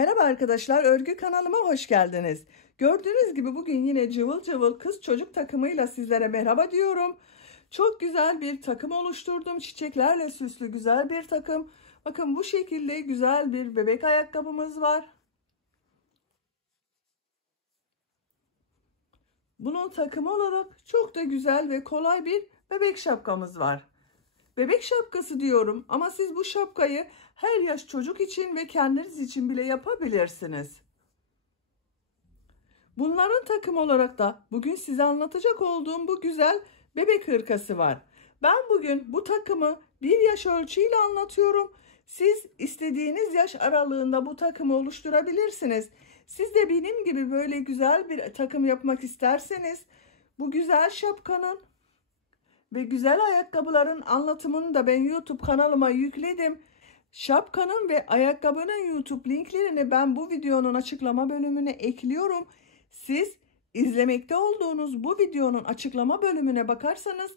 Merhaba arkadaşlar, örgü kanalıma hoş geldiniz. Gördüğünüz gibi bugün yine cıvıl cıvıl kız çocuk takımıyla sizlere merhaba diyorum. Çok güzel bir takım oluşturdum. Çiçeklerle süslü güzel bir takım. Bakın bu şekilde güzel bir bebek ayakkabımız var. Bunun takımı olarak çok da güzel ve kolay bir bebek şapkamız var. Bebek şapkası diyorum ama siz bu şapkayı her yaş çocuk için ve kendiniz için bile yapabilirsiniz. Bunların takım olarak da bugün size anlatacak olduğum bu güzel bebek hırkası var. Ben bugün bu takımı bir yaş ölçüyle anlatıyorum. Siz istediğiniz yaş aralığında bu takımı oluşturabilirsiniz. Siz de benim gibi böyle güzel bir takım yapmak isterseniz bu güzel şapkanın ve güzel ayakkabıların anlatımını da ben YouTube kanalıma yükledim. Şapkanın ve ayakkabının YouTube linklerini ben bu videonun açıklama bölümüne ekliyorum. Siz izlemekte olduğunuz bu videonun açıklama bölümüne bakarsanız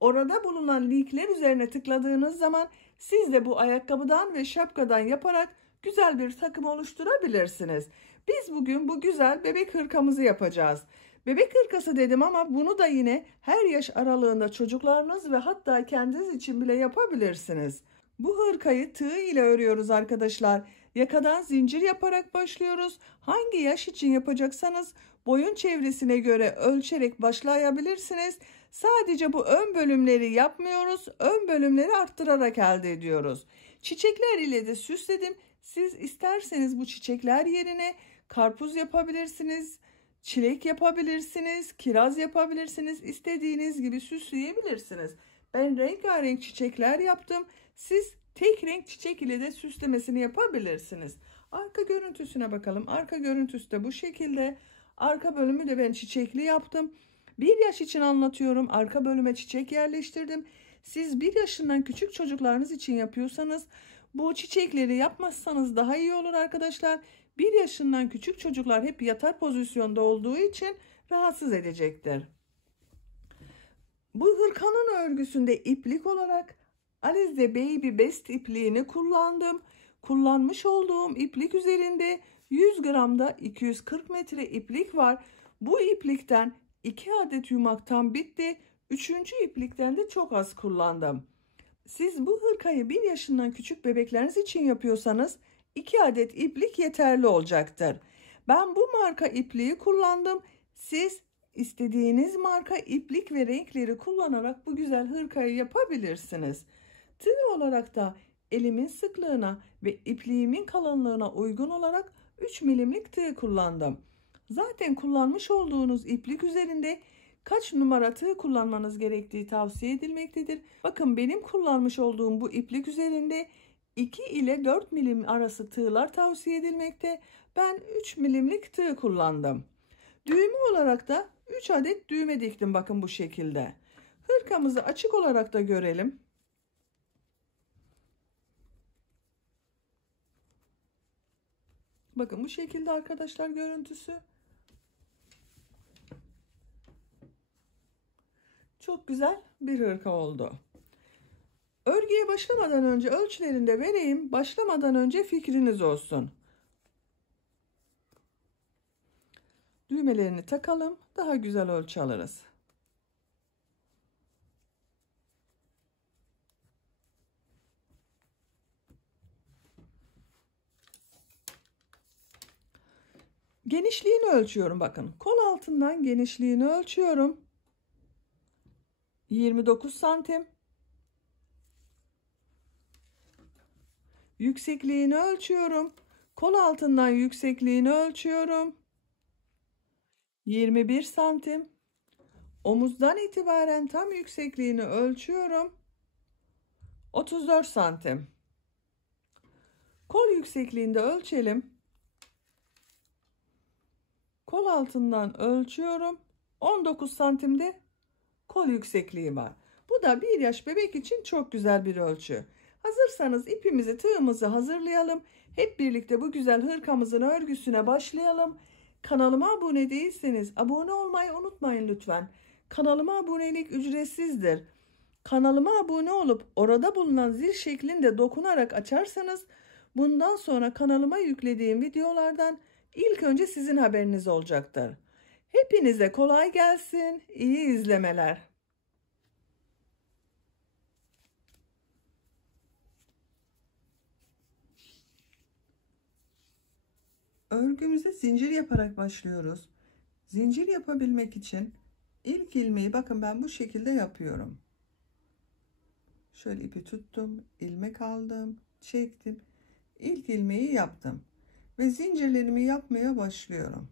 orada bulunan linkler üzerine tıkladığınız zaman siz de bu ayakkabıdan ve şapkadan yaparak güzel bir takım oluşturabilirsiniz. Biz bugün bu güzel bebek hırkamızı yapacağız. Bebek hırkası dedim ama bunu da yine her yaş aralığında çocuklarınız ve hatta kendiniz için bile yapabilirsiniz. Bu hırkayı tığ ile örüyoruz arkadaşlar. Yakadan zincir yaparak başlıyoruz. Hangi yaş için yapacaksanız boyun çevresine göre ölçerek başlayabilirsiniz. Sadece bu ön bölümleri yapmıyoruz. Ön bölümleri arttırarak elde ediyoruz. Çiçekler ile de süsledim. Siz isterseniz bu çiçekler yerine karpuz yapabilirsiniz. Çilek yapabilirsiniz, kiraz yapabilirsiniz, istediğiniz gibi süsleyebilirsiniz. Ben rengarenk çiçekler yaptım. Siz tek renk çiçek ile de süslemesini yapabilirsiniz. Arka görüntüsüne bakalım. Arka görüntüsü de bu şekilde. Arka bölümü de ben çiçekli yaptım. Bir yaş için anlatıyorum. Arka bölüme çiçek yerleştirdim. Siz bir yaşından küçük çocuklarınız için yapıyorsanız bu çiçekleri yapmazsanız daha iyi olur arkadaşlar. Bir yaşından küçük çocuklar hep yatar pozisyonda olduğu için rahatsız edecektir. Bu hırkanın örgüsünde iplik olarak Alize Baby Best ipliğini kullandım. Kullanmış olduğum iplik üzerinde 100 gramda 240 metre iplik var. Bu iplikten 2 adet yumaktan bitti. 3. iplikten de çok az kullandım. Siz bu hırkayı 1 yaşından küçük bebekleriniz için yapıyorsanız 2 adet iplik yeterli olacaktır. Ben bu marka ipliği kullandım. Siz istediğiniz marka iplik ve renkleri kullanarak bu güzel hırkayı yapabilirsiniz. Tığ olarak da elimin sıklığına ve ipliğimin kalınlığına uygun olarak 3 milimlik tığ kullandım. Zaten kullanmış olduğunuz iplik üzerinde kaç numara tığ kullanmanız gerektiği tavsiye edilmektedir. Bakın benim kullanmış olduğum bu iplik üzerinde 2 ile 4 milim arası tığlar tavsiye edilmekte. Ben 3 milimlik tığ kullandım. Düğme olarak da 3 adet düğme diktim bakın bu şekilde. Hırkamızı açık olarak da görelim. Bakın bu şekilde arkadaşlar görüntüsü. Çok güzel bir hırka oldu. Örgüye başlamadan önce ölçülerini de vereyim. Başlamadan önce fikriniz olsun. Düğmelerini takalım. Daha güzel ölçü alırız. Genişliğini ölçüyorum bakın. Kol altından genişliğini ölçüyorum. 29 santim. Yüksekliğini ölçüyorum. Kol altından yüksekliğini ölçüyorum. 21 santim. Omuzdan itibaren tam yüksekliğini ölçüyorum. 34 santim. Kol yüksekliğinde ölçelim. Kol altından ölçüyorum. 19 santimde kol yüksekliği var. Bu da 1 yaş bebek için çok güzel bir ölçü. Hazırsanız ipimizi, tığımızı hazırlayalım. Hep birlikte bu güzel hırkamızın örgüsüne başlayalım. Kanalıma abone değilseniz abone olmayı unutmayın lütfen. Kanalıma abonelik ücretsizdir. Kanalıma abone olup orada bulunan zil şeklinde dokunarak açarsanız Bundan sonra kanalıma yüklediğim videolardan ilk önce sizin haberiniz olacaktır. Hepinize kolay gelsin, iyi izlemeler. Örgümüze zincir yaparak başlıyoruz. Zincir yapabilmek için ilk ilmeği bakın ben bu şekilde yapıyorum. Şöyle ipi tuttum, ilmek aldım, çektim. İlk ilmeği yaptım ve zincirlerimi yapmaya başlıyorum.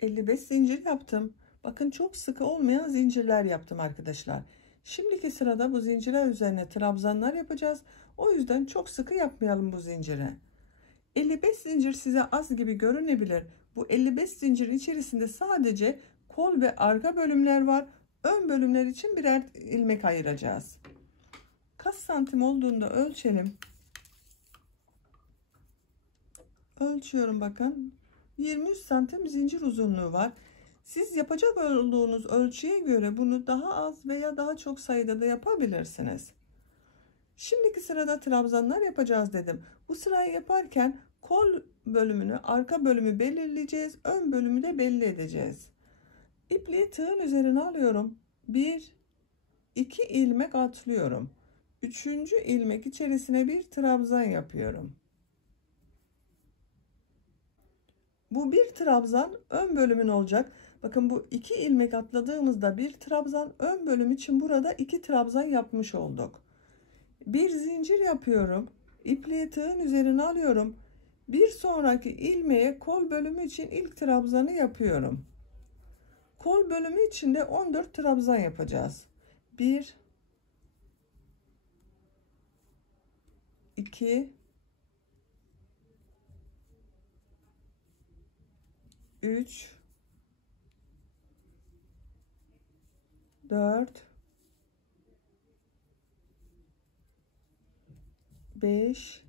...55 zincir yaptım. Bakın çok sıkı olmayan zincirler yaptım arkadaşlar. Şimdiki sırada bu zincirler üzerine trabzanlar yapacağız. O yüzden çok sıkı yapmayalım bu zinciri. 55 zincir size az gibi görünebilir. Bu 55 zincirin içerisinde sadece kol ve arka bölümler var. Ön bölümler için birer ilmek ayıracağız. Kaç santim olduğunda ölçelim. Ölçüyorum bakın. 23 santim zincir uzunluğu var. Siz yapacak olduğunuz ölçüye göre bunu daha az veya daha çok sayıda da yapabilirsiniz. Şimdiki sırada trabzanlar yapacağız dedim. Bu sırayı yaparken kol bölümünü, arka bölümü belirleyeceğiz. Ön bölümü de belli edeceğiz. İpliği tığın üzerine alıyorum. 1, 2 ilmek atlıyorum. 3. ilmek içerisine bir trabzan yapıyorum. Bu bir trabzan ön bölümün olacak. Bakın bu 2 ilmek atladığımızda bir trabzan, ön bölüm için burada 2 trabzan yapmış olduk. Bir zincir yapıyorum. İpliği tığın üzerine alıyorum. Bir sonraki ilmeğe kol bölümü için ilk trabzanı yapıyorum. Kol bölümü için de 14 trabzan yapacağız. 1, 2, 3, 4, 5,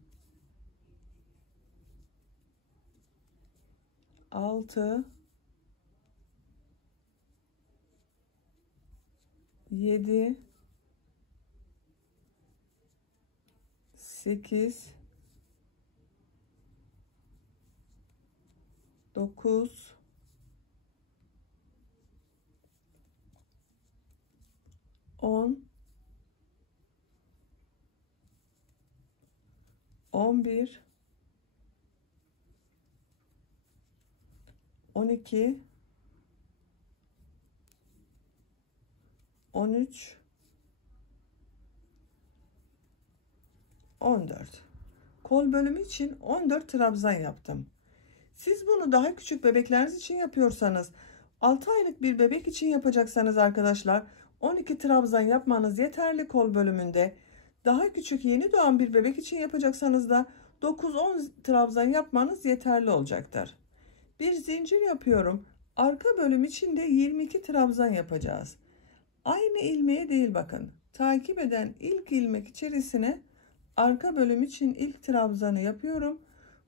6, 7, 8, 9, 10, 11, 12, 13, 14. Kol bölümü için 14 trabzan yaptım. Siz bunu daha küçük bebekleriniz için yapıyorsanız, 6 aylık bir bebek için yapacaksanız arkadaşlar 12 trabzan yapmanız yeterli kol bölümünde. Daha küçük yeni doğan bir bebek için yapacaksanız da 9-10 trabzan yapmanız yeterli olacaktır. Bir zincir yapıyorum. Arka bölüm için de 22 trabzan yapacağız. Aynı ilmeğe değil bakın. Takip eden ilk ilmek içerisine arka bölüm için ilk trabzanı yapıyorum.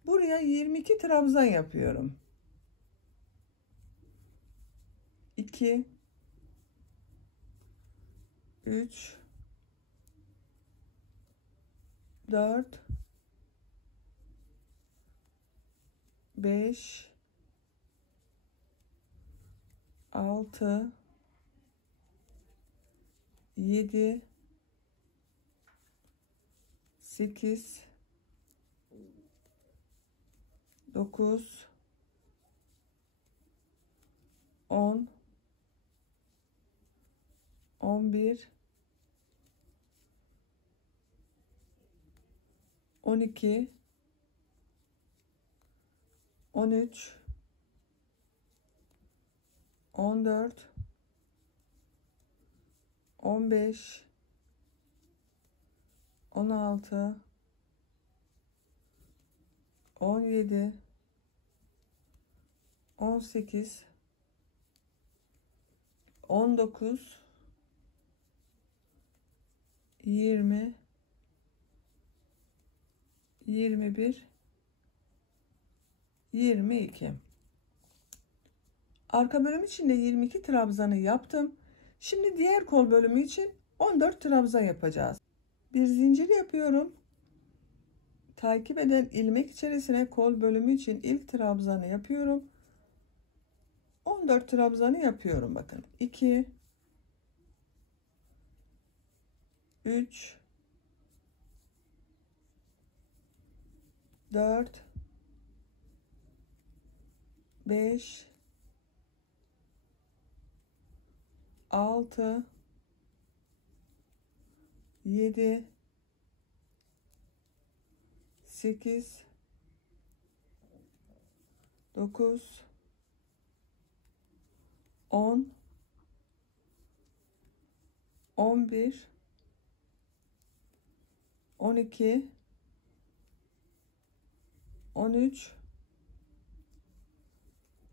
Buraya 22 trabzan yapıyorum. 2, 3, 4, 5, 6, 7, 8, 9, 10, 11, 12, 13, 14, 15, 16, 17, 18, 19, 20, 21, 22. Arka bölüm için de 22 trabzanı yaptım. Şimdi diğer kol bölümü için 14 trabzan yapacağız. Bir zincir yapıyorum. Takip eden ilmek içerisine kol bölümü için ilk trabzanı yapıyorum. 14 trabzanı yapıyorum. Bakın 2 3 4 5 6 7 8 9 10 11 12 13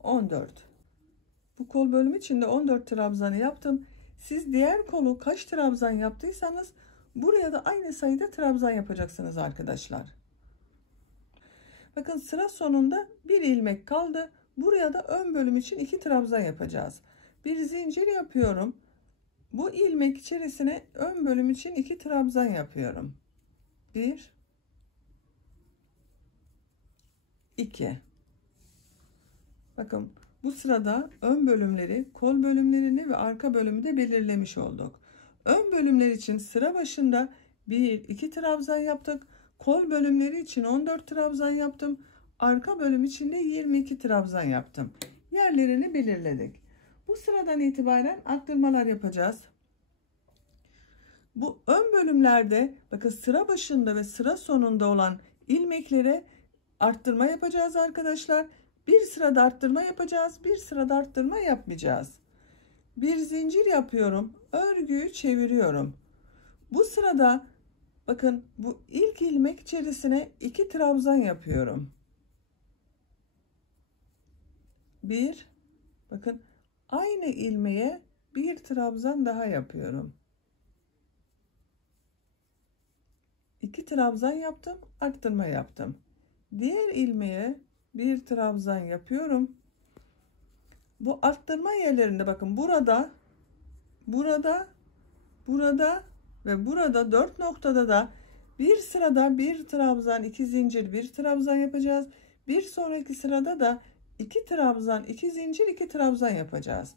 14. Bu kol bölümü için de 14 trabzanı yaptım. Siz diğer kolu kaç trabzan yaptıysanız buraya da aynı sayıda trabzan yapacaksınız arkadaşlar. Bakın sıra sonunda bir ilmek kaldı. Buraya da ön bölüm için 2 trabzan yapacağız. Bir zincir yapıyorum. Bu ilmek içerisine ön bölüm için 2 trabzan yapıyorum. 1 2. Bakın bu sırada ön bölümleri, kol bölümlerini ve arka bölümü de belirlemiş olduk. Ön bölümler için sıra başında 1-2 trabzan yaptık. Kol bölümleri için 14 trabzan yaptım. Arka bölüm için de 22 trabzan yaptım. Yerlerini belirledik. Bu sıradan itibaren arttırmalar yapacağız. Bu ön bölümlerde bakın sıra başında ve sıra sonunda olan ilmeklere arttırma yapacağız arkadaşlar. Bir sırada arttırma yapacağız, bir sırada arttırma yapmayacağız. Bir zincir yapıyorum, örgüyü çeviriyorum. Bu sırada bakın bu ilk ilmek içerisine 2 trabzan yapıyorum. 1, bakın aynı ilmeğe bir trabzan daha yapıyorum. 2 trabzan yaptım, arttırma yaptım. Diğer ilmeğe bir trabzan yapıyorum. Bu arttırma yerlerinde bakın burada ve burada 4 noktada da bir sırada bir trabzan, 2 zincir, bir trabzan yapacağız. Bir sonraki sırada da 2 trabzan, 2 zincir, 2 trabzan yapacağız.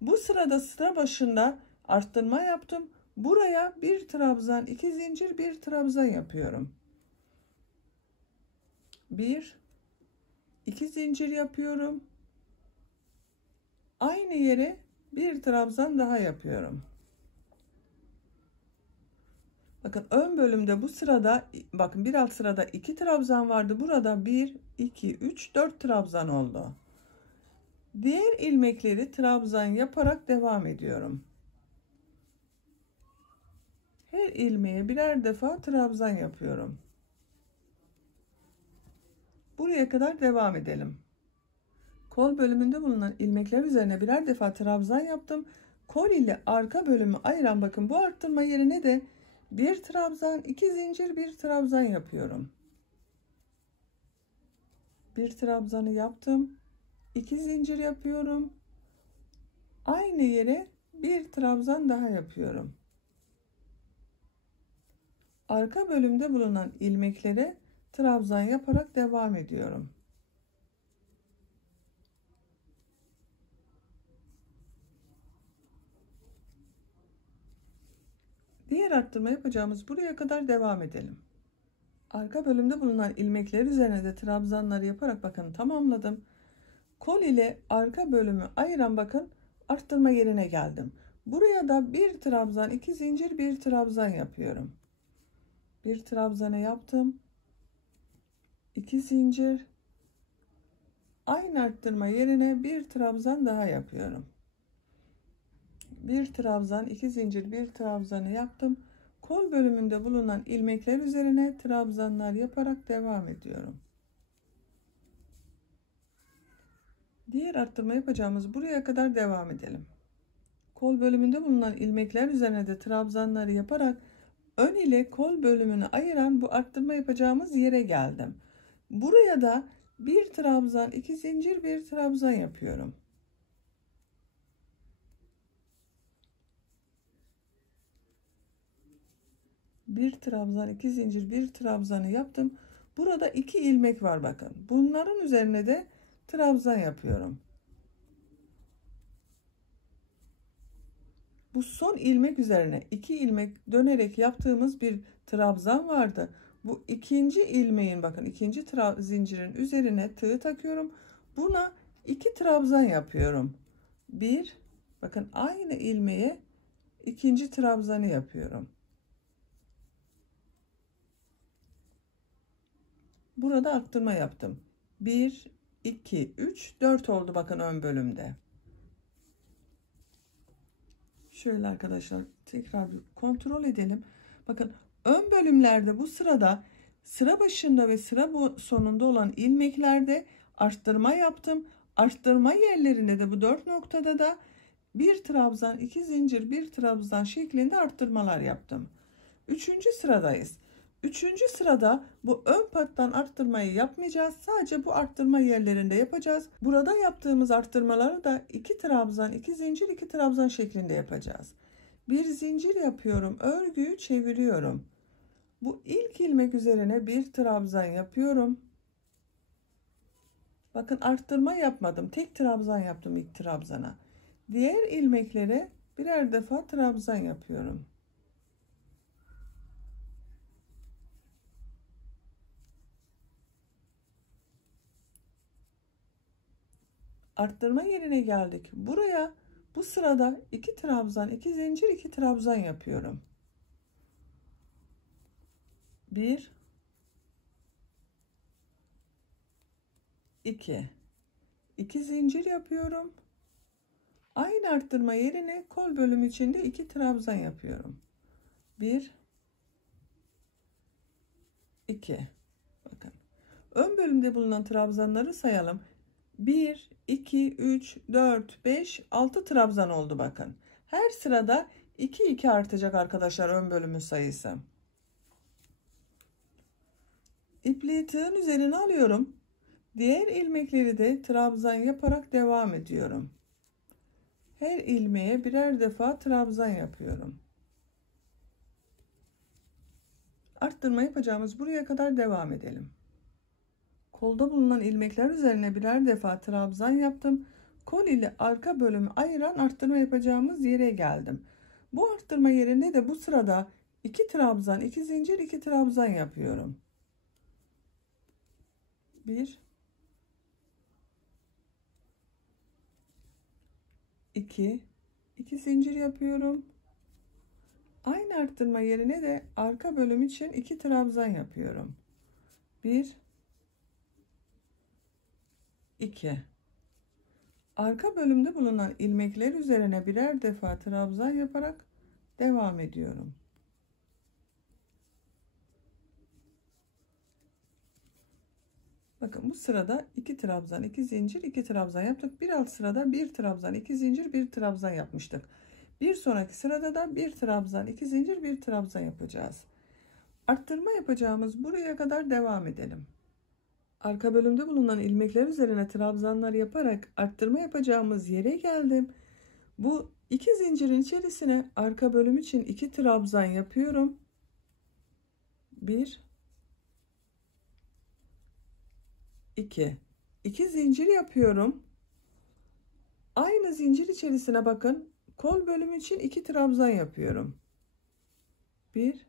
Bu sırada sıra başında arttırma yaptım. Buraya bir trabzan, 2 zincir, bir trabzan yapıyorum. 1 2 zincir yapıyorum. Aynı yere bir trabzan daha yapıyorum. Bakın ön bölümde bu sırada bakın bir alt sırada 2 trabzan vardı. Burada 1 2 3 4 trabzan oldu. Diğer ilmekleri trabzan yaparak devam ediyorum. Her ilmeğe birer defa trabzan yapıyorum. Buraya kadar devam edelim. Kol bölümünde bulunan ilmekler üzerine birer defa trabzan yaptım. Kol ile arka bölümü ayıran bakın bu arttırma yerine de bir trabzan, 2 zincir, bir trabzan yapıyorum. Bir trabzanı yaptım. 2 zincir yapıyorum. Aynı yere bir trabzan daha yapıyorum. Arka bölümde bulunan ilmeklere trabzan yaparak devam ediyorum. Diğer arttırma yapacağımız buraya kadar devam edelim. Arka bölümde bulunan ilmekler üzerine de trabzanları yaparak bakın tamamladım. Kol ile arka bölümü ayıran bakın arttırma yerine geldim. Buraya da bir trabzan, 2 zincir, bir trabzan yapıyorum. Bir trabzanı yaptım. 2 zincir. Aynı arttırma yerine bir trabzan daha yapıyorum. Bir trabzan, 2 zincir, bir trabzanı yaptım. Kol bölümünde bulunan ilmekler üzerine trabzanlar yaparak devam ediyorum. Diğer arttırma yapacağımız buraya kadar devam edelim. Kol bölümünde bulunan ilmekler üzerine de trabzanları yaparak ön ile kol bölümünü ayıran bu arttırma yapacağımız yere geldim. Buraya da bir trabzan, 2 zincir, bir trabzan yapıyorum. bir trabzan, 2 zincir, bir trabzanı yaptım. Burada 2 ilmek var bakın. Bunların üzerine de trabzan yapıyorum. Bu son ilmek üzerine 2 ilmek dönerek yaptığımız bir trabzan vardı. Bu ikinci ilmeğin, bakın ikinci zincirin üzerine tığ takıyorum. Buna 2 trabzan yapıyorum. Bir, bakın aynı ilmeğe ikinci trabzanı yapıyorum. Burada arttırma yaptım. 1, 2, 3, 4 oldu bakın ön bölümde. Şöyle arkadaşlar tekrar bir kontrol edelim. Bakın ön bölümlerde bu sırada sıra başında ve sıra sonunda olan ilmeklerde arttırma yaptım. Arttırma yerlerinde de bu 4 noktada da bir trabzan, 2 zincir, bir trabzan şeklinde arttırmalar yaptım. 3. sıradayız. 3. sırada bu ön pattan arttırmayı yapmayacağız. Sadece bu arttırma yerlerinde yapacağız. Burada yaptığımız arttırmaları da 2 trabzan, 2 zincir, 2 trabzan şeklinde yapacağız. Bir zincir yapıyorum. Örgüyü çeviriyorum. Bu ilk ilmek üzerine bir trabzan yapıyorum. Bakın arttırma yapmadım. Tek trabzan yaptım ilk trabzana. Diğer ilmeklere birer defa trabzan yapıyorum. Arttırma yerine geldik. Buraya bu sırada 2 trabzan, 2 zincir, 2 trabzan yapıyorum. 1, 2, 2 zincir yapıyorum. Aynı arttırma yerine kol bölümü içinde 2 trabzan yapıyorum. 1, 2. Bakın. Ön bölümde bulunan trabzanları sayalım. 1, 2, 3, 4, 5, 6 trabzan oldu bakın. Her sırada 2 2 artacak arkadaşlar ön bölümün sayısı. İpliği tığın üzerine alıyorum. Diğer ilmekleri de trabzan yaparak devam ediyorum. Her ilmeğe birer defa trabzan yapıyorum. Arttırma yapacağımız buraya kadar devam edelim. Kolda bulunan ilmekler üzerine birer defa trabzan yaptım. Kol ile arka bölümü ayıran arttırma yapacağımız yere geldim. Bu arttırma yerinde de bu sırada 2 trabzan, 2 zincir, 2 trabzan yapıyorum. 1, 2, 2 zincir yapıyorum. Aynı arttırma yerine de arka bölüm için 2 trabzan yapıyorum. 1, 2. Arka bölümde bulunan ilmekler üzerine birer defa trabzan yaparak devam ediyorum. Bakın bu sırada 2 trabzan, 2 zincir, 2 trabzan yaptık. Bir alt sırada 1 trabzan, 2 zincir, 1 trabzan yapmıştık. Bir sonraki sırada da 1 trabzan, 2 zincir, 1 trabzan yapacağız. Arttırma yapacağımız buraya kadar devam edelim. Arka bölümde bulunan ilmekler üzerine trabzanlar yaparak arttırma yapacağımız yere geldim. Bu 2 zincirin içerisine arka bölüm için 2 trabzan yapıyorum. 1, 2. 2 zincir yapıyorum. Aynı zincir içerisine bakın. Kol bölümü için 2 trabzan yapıyorum. 1,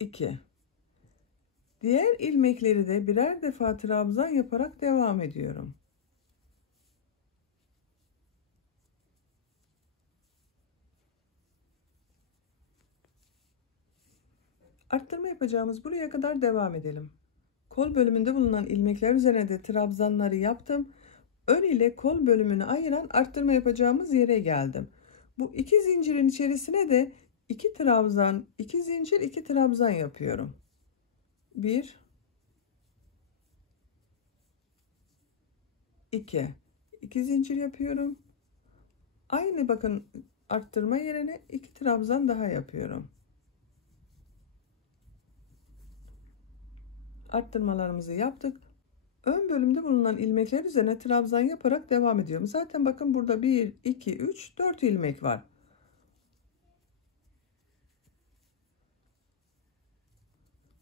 2. Diğer ilmekleri de birer defa trabzan yaparak devam ediyorum. Arttırma yapacağımız buraya kadar devam edelim. Kol bölümünde bulunan ilmekler üzerine de trabzanları yaptım. Ön ile kol bölümünü ayıran arttırma yapacağımız yere geldim. Bu 2 zincirin içerisine de 2 trabzan, 2 zincir, 2 trabzan yapıyorum. 1, 2. 2 zincir yapıyorum. Aynı bakın arttırma yerine 2 trabzan daha yapıyorum. Arttırmalarımızı yaptık. Ön bölümde bulunan ilmekler üzerine trabzan yaparak devam ediyorum. Zaten bakın burada 1, 2, 3, 4 ilmek var.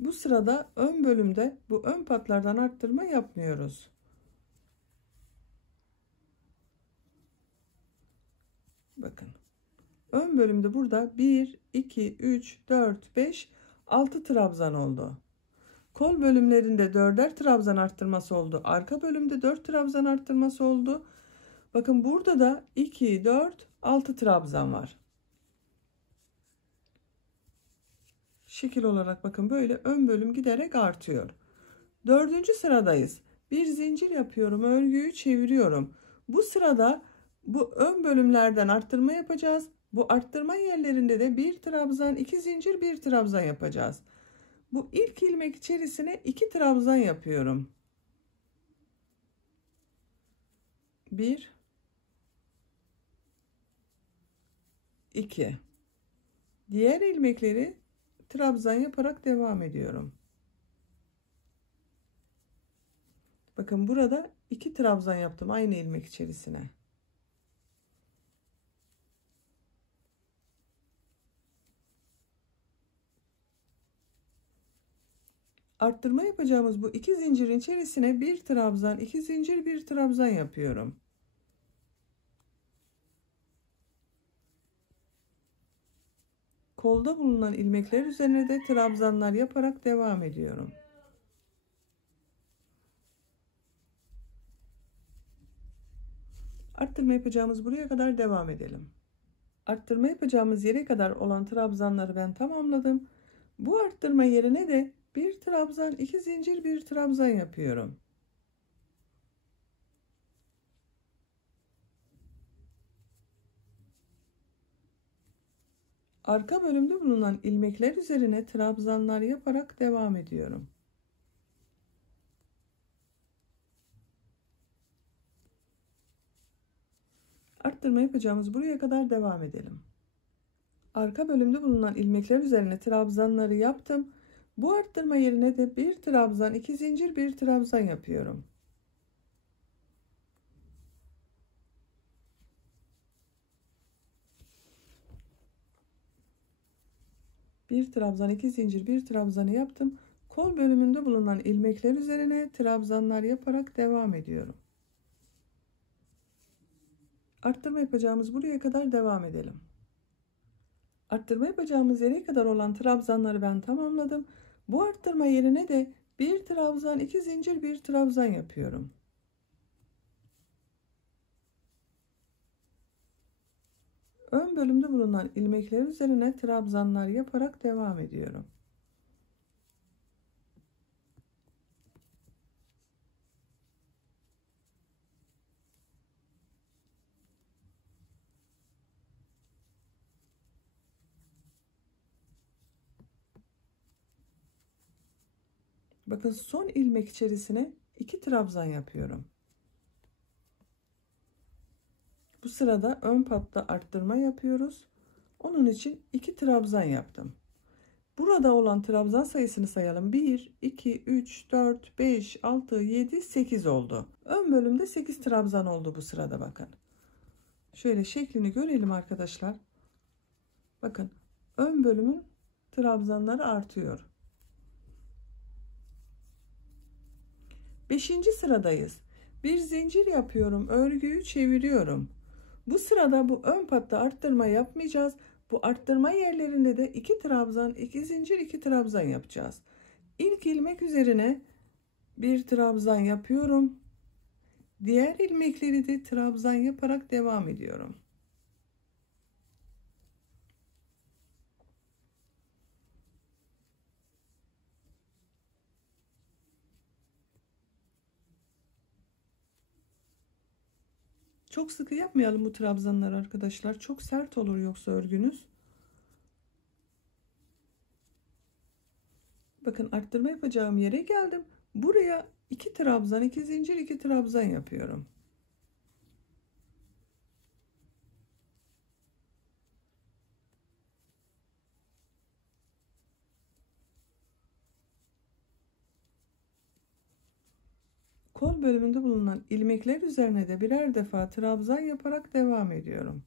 Bu sırada ön bölümde bu ön patlardan arttırma yapmıyoruz. Bakın. Ön bölümde burada 1, 2, 3, 4, 5, 6 trabzan oldu. Kol bölümlerinde 4'er trabzan arttırması oldu. Arka bölümde 4 trabzan arttırması oldu. Bakın burada da 2, 4, 6 trabzan var. Şekil olarak bakın böyle ön bölüm giderek artıyor. 4. sıradayız. Bir zincir yapıyorum. Örgüyü çeviriyorum. Bu sırada bu ön bölümlerden arttırma yapacağız. Bu arttırma yerlerinde de bir trabzan, 2 zincir, bir trabzan yapacağız. Bu ilk ilmek içerisine 2 trabzan yapıyorum. 1, 2. Diğer ilmekleri trabzan yaparak devam ediyorum. Bakın burada 2 trabzan yaptım aynı ilmek içerisine. Arttırma yapacağımız bu 2 zincirin içerisine bir trabzan, 2 zincir, bir trabzan yapıyorum. Kolda bulunan ilmekler üzerine de trabzanlar yaparak devam ediyorum. Arttırma yapacağımız buraya kadar devam edelim. Arttırma yapacağımız yere kadar olan trabzanları ben tamamladım. Bu arttırma yerine de bir trabzan, 2 zincir, bir trabzan yapıyorum. Arka bölümde bulunan ilmekler üzerine trabzanlar yaparak devam ediyorum. Arttırma yapacağımız buraya kadar devam edelim. Arka bölümde bulunan ilmekler üzerine trabzanları yaptım. Bu arttırma yerine de bir trabzan, 2 zincir, bir trabzan yapıyorum. Bir trabzan, 2 zincir, bir trabzanı yaptım. Kol bölümünde bulunan ilmekler üzerine trabzanlar yaparak devam ediyorum. Arttırma yapacağımız buraya kadar devam edelim. Arttırma yapacağımız yere kadar olan trabzanları ben tamamladım. Bu arttırma yerine de bir trabzan, 2 zincir, bir trabzan yapıyorum. Ön bölümde bulunan ilmekler üzerine trabzanlar yaparak devam ediyorum. Bakın son ilmek içerisine 2 trabzan yapıyorum. Bu sırada ön patta arttırma yapıyoruz. Onun için 2 trabzan yaptım. Burada olan trabzan sayısını sayalım. 1, 2, 3, 4, 5, 6, 7, 8 oldu. Ön bölümde 8 trabzan oldu bu sırada bakın. Şöyle şeklini görelim arkadaşlar. Bakın ön bölümün trabzanları artıyor. 5. sıradayız. Bir zincir yapıyorum. Örgüyü çeviriyorum. Bu sırada bu ön patta arttırma yapmayacağız. Bu arttırma yerlerinde de 2 trabzan, 2 zincir, 2 trabzan yapacağız. İlk ilmek üzerine bir trabzan yapıyorum. Diğer ilmekleri de trabzan yaparak devam ediyorum. Çok sıkı yapmayalım bu trabzanları arkadaşlar. Çok sert olur yoksa örgünüz. Bakın arttırma yapacağım yere geldim. Buraya 2 trabzan, 2 zincir, 2 trabzan yapıyorum. Kol bölümünde bulunan ilmekler üzerine de birer defa trabzan yaparak devam ediyorum.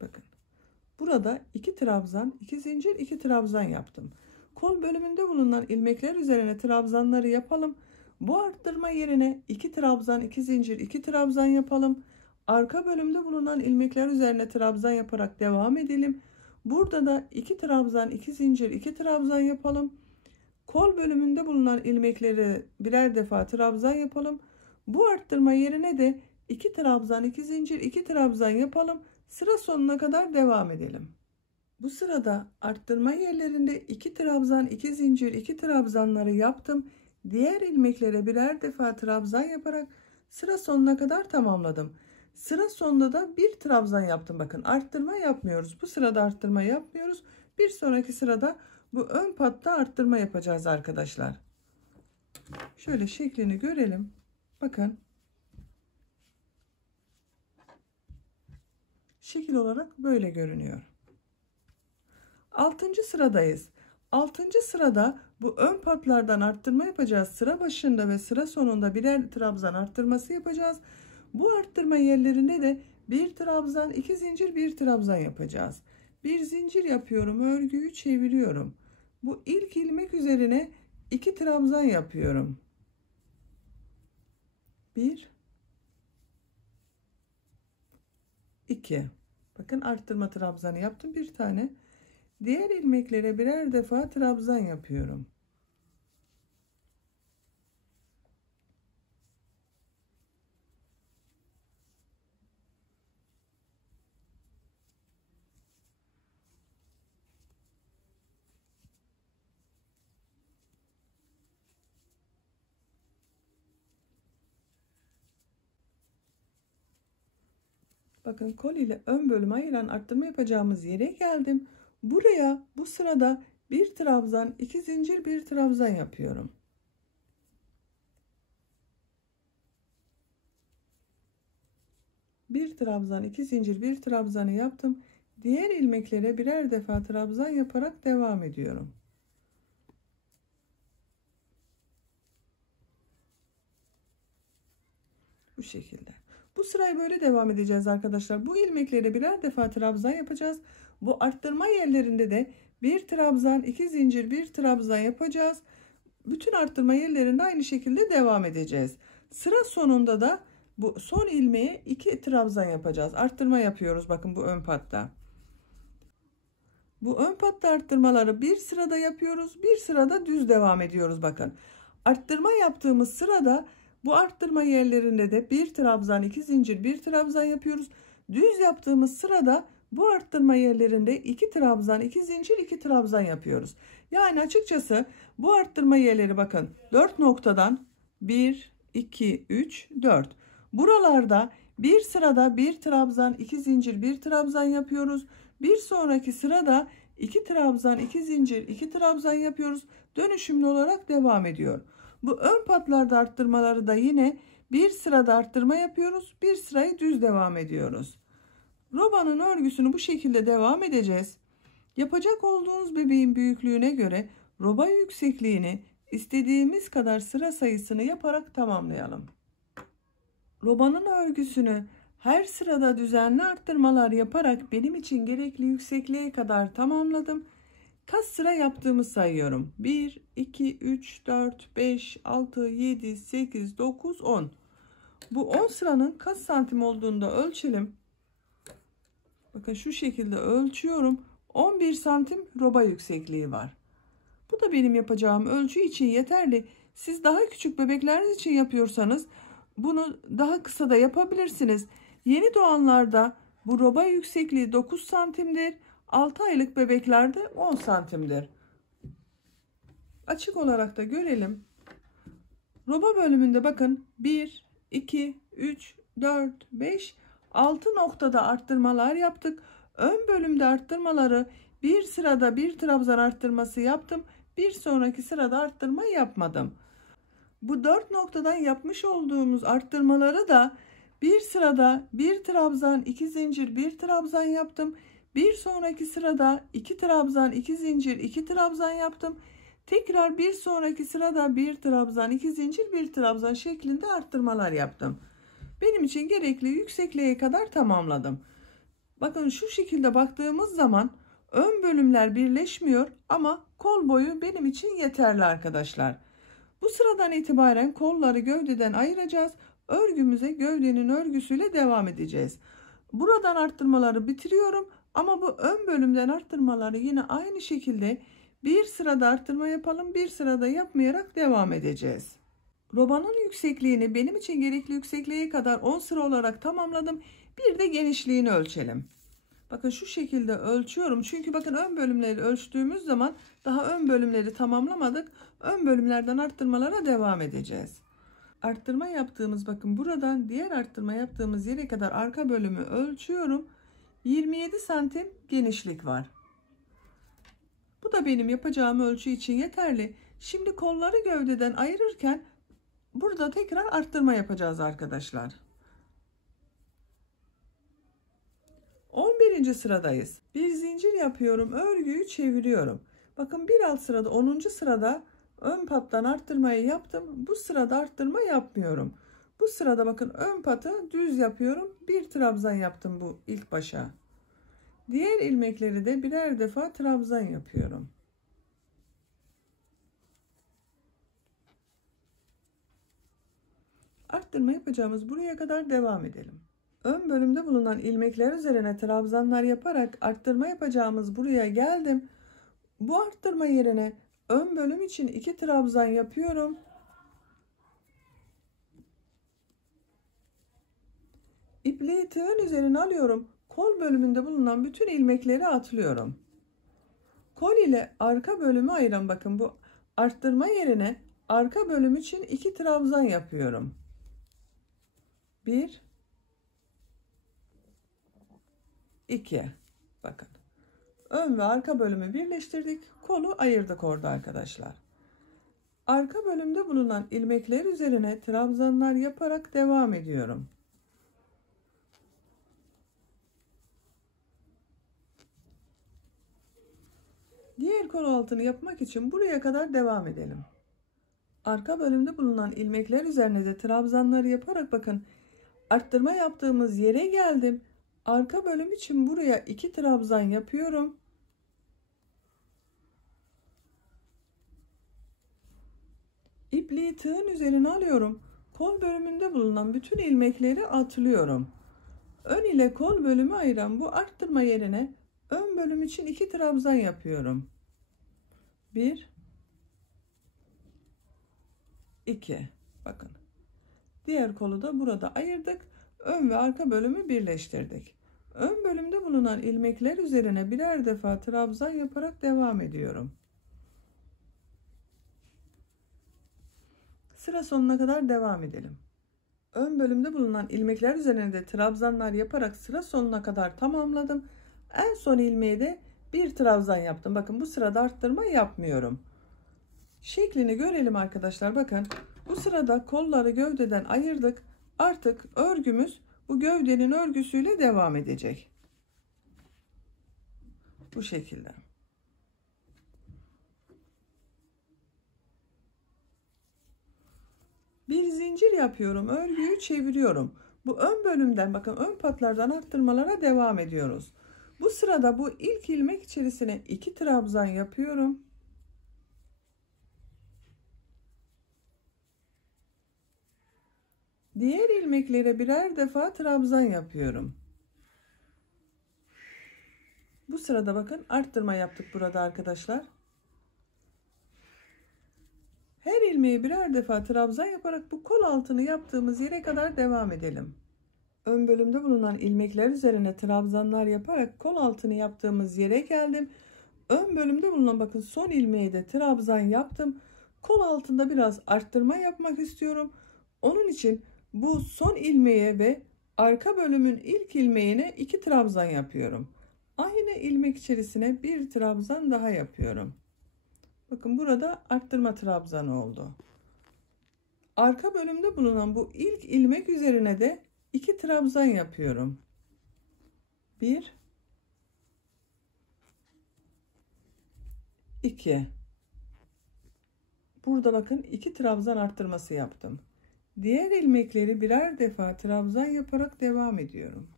Bakın. Burada 2 trabzan, 2 zincir, 2 trabzan yaptım. Kol bölümünde bulunan ilmekler üzerine trabzanları yapalım. Bu arttırma yerine 2 trabzan, 2 zincir, 2 trabzan yapalım. Arka bölümde bulunan ilmekler üzerine trabzan yaparak devam edelim. Burada da 2 trabzan, 2 zincir, 2 trabzan yapalım. Kol bölümünde bulunan ilmekleri birer defa trabzan yapalım. Bu arttırma yerine de 2 trabzan, 2 zincir, 2 trabzan yapalım. Sıra sonuna kadar devam edelim. Bu sırada arttırma yerlerinde 2 trabzan, 2 zincir, 2 trabzanları yaptım. Diğer ilmeklere birer defa trabzan yaparak sıra sonuna kadar tamamladım. Sıra sonunda da bir trabzan yaptım. Bakın, arttırma yapmıyoruz. Bu sırada arttırma yapmıyoruz. Bir sonraki sırada bu ön patta arttırma yapacağız arkadaşlar. Şöyle şeklini görelim. Bakın. Şekil olarak böyle görünüyor. 6. sıradayız. 6. sırada bu ön patlardan arttırma yapacağız. Sıra başında ve sıra sonunda birer trabzan arttırması yapacağız. Bu arttırma yerlerinde de bir trabzan, 2 zincir, bir trabzan yapacağız. Bir zincir yapıyorum, örgüyü çeviriyorum. Bu ilk ilmek üzerine 2 trabzan yapıyorum. 1 2. Bakın, arttırma trabzanı yaptım, bir tane. Diğer ilmeklere birer defa trabzan yapıyorum. Bakın, kol ile ön bölümü ayıran arttırma yapacağımız yere geldim. Buraya bu sırada bir trabzan, 2 zincir, bir trabzan yapıyorum. Bir trabzan, 2 zincir, bir trabzanı yaptım. Diğer ilmeklere birer defa trabzan yaparak devam ediyorum. Bu şekilde. Bu sırayı böyle devam edeceğiz arkadaşlar. Bu ilmeklere birer defa trabzan yapacağız. Bu arttırma yerlerinde de bir trabzan, 2 zincir, bir trabzan yapacağız. Bütün arttırma yerlerinde aynı şekilde devam edeceğiz. Sıra sonunda da bu son ilmeğe 2 trabzan yapacağız. Arttırma yapıyoruz, bakın, bu ön patta. Bu ön patta arttırmaları bir sırada yapıyoruz. Bir sırada düz devam ediyoruz, bakın. Arttırma yaptığımız sırada bu arttırma yerlerinde de bir trabzan, 2 zincir, bir trabzan yapıyoruz. Düz yaptığımız sırada bu arttırma yerlerinde 2 trabzan, 2 zincir, 2 trabzan yapıyoruz. Yani açıkçası bu arttırma yerleri, bakın, 4 noktadan 1, 2, 3, 4. Buralarda bir sırada bir trabzan, 2 zincir, bir trabzan yapıyoruz. Bir sonraki sırada 2 trabzan, 2 zincir, 2 trabzan yapıyoruz. Dönüşümlü olarak devam ediyor. Bu ön patlarda arttırmaları da yine bir sırada arttırma yapıyoruz. Bir sırayı düz devam ediyoruz. Robanın örgüsünü bu şekilde devam edeceğiz. Yapacak olduğunuz bebeğin büyüklüğüne göre roba yüksekliğini istediğimiz kadar sıra sayısını yaparak tamamlayalım. Robanın örgüsünü her sırada düzenli arttırmalar yaparak benim için gerekli yüksekliğe kadar tamamladım. Kaç sıra yaptığımı sayıyorum. 1, 2, 3, 4, 5, 6, 7, 8, 9, 10. Bu 10 sıranın kaç santim olduğunu da ölçelim. Bakın, şu şekilde ölçüyorum. 11 santim roba yüksekliği var. Bu da benim yapacağım ölçü için yeterli. Siz daha küçük bebekleriniz için yapıyorsanız bunu daha kısa da yapabilirsiniz. Yeni doğanlarda bu roba yüksekliği 9 santimdir. 6 aylık bebeklerde 10 santimdir. Açık olarak da görelim. Roba bölümünde bakın 1, 2, 3, 4, 5, 6 noktada arttırmalar yaptık. Ön bölümde arttırmaları bir sırada bir trabzan arttırması yaptım. Bir sonraki sırada arttırma yapmadım. Bu 4 noktadan yapmış olduğumuz arttırmaları da bir sırada bir trabzan, 2 zincir, bir trabzan yaptım. Bir sonraki sırada 2 trabzan, 2 zincir, 2 trabzan yaptım. Tekrar bir sonraki sırada bir trabzan, 2 zincir, bir trabzan şeklinde arttırmalar yaptım. Benim için gerekli yüksekliğe kadar tamamladım. Bakın şu şekilde baktığımız zaman ön bölümler birleşmiyor ama kol boyu benim için yeterli arkadaşlar. Bu sıradan itibaren kolları gövdeden ayıracağız. Örgümüze gövdenin örgüsüyle devam edeceğiz. Buradan arttırmaları bitiriyorum ama bu ön bölümden arttırmaları yine aynı şekilde bir sırada arttırma yapalım, bir sırada yapmayarak devam edeceğiz. Robanın yüksekliğini benim için gerekli yüksekliğe kadar 10 sıra olarak tamamladım. Bir de genişliğini ölçelim. Bakın şu şekilde ölçüyorum. Çünkü bakın ön bölümleri ölçtüğümüz zaman daha ön bölümleri tamamlamadık. Ön bölümlerden arttırmalara devam edeceğiz. Arttırma yaptığımız bakın buradan diğer arttırma yaptığımız yere kadar arka bölümü ölçüyorum. 27 santim genişlik var. Bu da benim yapacağım ölçü için yeterli. Şimdi kolları gövdeden ayırırken burada tekrar arttırma yapacağız arkadaşlar. 11. sıradayız. Bir zincir yapıyorum. Örgüyü çeviriyorum. Bakın bir alt sırada 10. sırada ön pattan arttırmayı yaptım. Bu sırada arttırma yapmıyorum. Bu sırada bakın ön patı düz yapıyorum. Bir trabzan yaptım bu ilk başa. Diğer ilmekleri de birer defa trabzan yapıyorum. Arttırma yapacağımız buraya kadar devam edelim. Ön bölümde bulunan ilmekler üzerine trabzanlar yaparak arttırma yapacağımız buraya geldim. Bu arttırma yerine ön bölüm için 2 trabzan yapıyorum. İpliği tığın üzerine alıyorum. Kol bölümünde bulunan bütün ilmekleri atlıyorum. Kol ile arka bölümü ayıran bakın bu arttırma yerine arka bölüm için 2 trabzan yapıyorum. 1 2 bakın. Ön ve arka bölümü birleştirdik. Kolu ayırdık orada arkadaşlar. Arka bölümde bulunan ilmekler üzerine trabzanlar yaparak devam ediyorum. Diğer kol altını yapmak için buraya kadar devam edelim. Arka bölümde bulunan ilmekler üzerine de trabzanları yaparak bakın arttırma yaptığımız yere geldim. Arka bölüm için buraya 2 trabzan yapıyorum. İpliği tığın üzerine alıyorum. Kol bölümünde bulunan bütün ilmekleri atlıyorum. Ön ile kol bölümü ayıran bu arttırma yerine ön bölüm için 2 trabzan yapıyorum. 1 2 bakın. Diğer kolu da burada ayırdık. Ön ve arka bölümü birleştirdik. Ön bölümde bulunan ilmekler üzerine birer defa trabzan yaparak devam ediyorum. Sıra sonuna kadar devam edelim. Ön bölümde bulunan ilmekler üzerine de trabzanlar yaparak sıra sonuna kadar tamamladım. En son ilmeği de bir trabzan yaptım. Bakın bu sırada arttırma yapmıyorum. Şeklini görelim arkadaşlar. Bakın bu sırada kolları gövdeden ayırdık. Artık örgümüz bu gövdenin örgüsüyle devam edecek. Bu şekilde. Bir zincir yapıyorum. Örgüyü çeviriyorum. Bu ön bölümden bakın ön patlardan arttırmalara devam ediyoruz. Bu sırada bu ilk ilmek içerisine 2 trabzan yapıyorum. Diğer ilmeklere birer defa trabzan yapıyorum. Bu sırada bakın arttırma yaptık burada arkadaşlar. Her ilmeği birer defa trabzan yaparak bu kol altını yaptığımız yere kadar devam edelim. Ön bölümde bulunan ilmekler üzerine trabzanlar yaparak kol altını yaptığımız yere geldim. Ön bölümde bulunan bakın son ilmeği de trabzan yaptım. Kol altında biraz arttırma yapmak istiyorum. Onun için bu son ilmeğe ve arka bölümün ilk ilmeğine 2 trabzan yapıyorum. Aynı ilmek içerisine bir trabzan daha yapıyorum. Bakın burada arttırma trabzanı oldu. Arka bölümde bulunan bu ilk ilmek üzerine de 2 trabzan yapıyorum. 1 2 burada bakın 2 trabzan arttırması yaptım. Diğer ilmekleri birer defa trabzan yaparak devam ediyorum.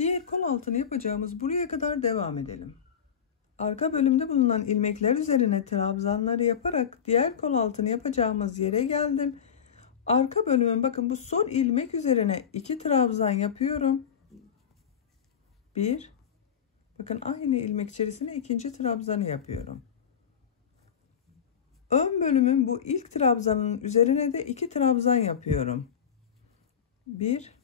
Diğer kol altını yapacağımız buraya kadar devam edelim. Arka bölümde bulunan ilmekler üzerine trabzanları yaparak diğer kol altını yapacağımız yere geldim. Arka bölümün bakın bu son ilmek üzerine 2 trabzan yapıyorum. 1, bakın aynı ilmek içerisine ikinci trabzanı yapıyorum. Ön bölümün bu ilk trabzanın üzerine de 2 trabzan yapıyorum. 1,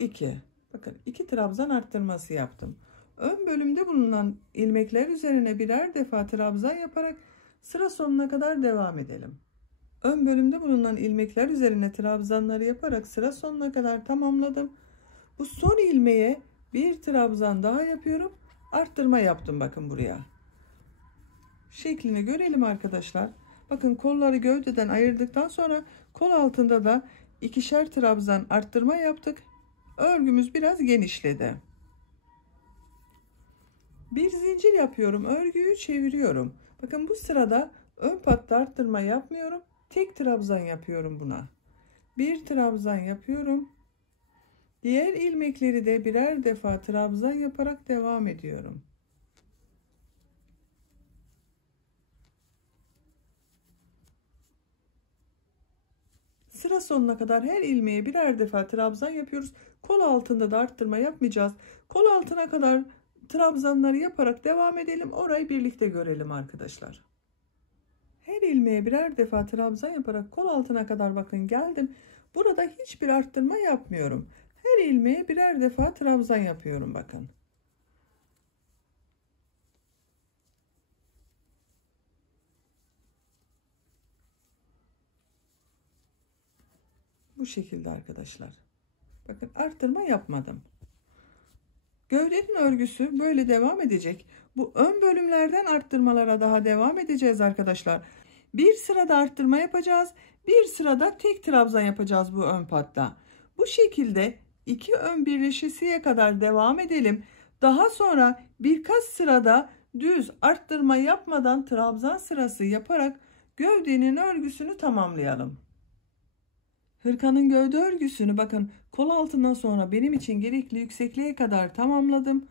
2. Bakın 2 trabzan arttırması yaptım. Ön bölümde bulunan ilmekler üzerine birer defa trabzan yaparak sıra sonuna kadar devam edelim. Ön bölümde bulunan ilmekler üzerine trabzanları yaparak sıra sonuna kadar tamamladım. Bu son ilmeğe bir trabzan daha yapıyorum. Arttırma yaptım bakın buraya. Şeklini görelim arkadaşlar. Bakın kolları gövdeden ayırdıktan sonra kol altında da ikişer trabzan arttırma yaptık. Örgümüz biraz genişledi. Bir zincir yapıyorum. Örgüyü çeviriyorum. Bakın bu sırada ön patta arttırma yapmıyorum. Tek trabzan yapıyorum buna. Bir trabzan yapıyorum. Diğer ilmekleri de birer defa trabzan yaparak devam ediyorum. Sıra sonuna kadar her ilmeğe birer defa trabzan yapıyoruz. Kol altında da arttırma yapmayacağız. Kol altına kadar trabzanları yaparak devam edelim. Orayı birlikte görelim arkadaşlar. Her ilmeğe birer defa trabzan yaparak kol altına kadar bakın geldim. Burada hiçbir arttırma yapmıyorum. Her ilmeğe birer defa trabzan yapıyorum bakın. Bu şekilde arkadaşlar. Bakın arttırma yapmadım. Gövdenin örgüsü böyle devam edecek. Bu ön bölümlerden arttırmalara daha devam edeceğiz arkadaşlar. Bir sırada arttırma yapacağız. Bir sırada tek trabzan yapacağız bu ön patta. Bu şekilde iki ön birleşesiye kadar devam edelim. Daha sonra birkaç sırada düz arttırma yapmadan trabzan sırası yaparak gövdenin örgüsünü tamamlayalım. Hırkanın gövde örgüsünü bakın kol altından sonra benim için gerekli yüksekliğe kadar tamamladım.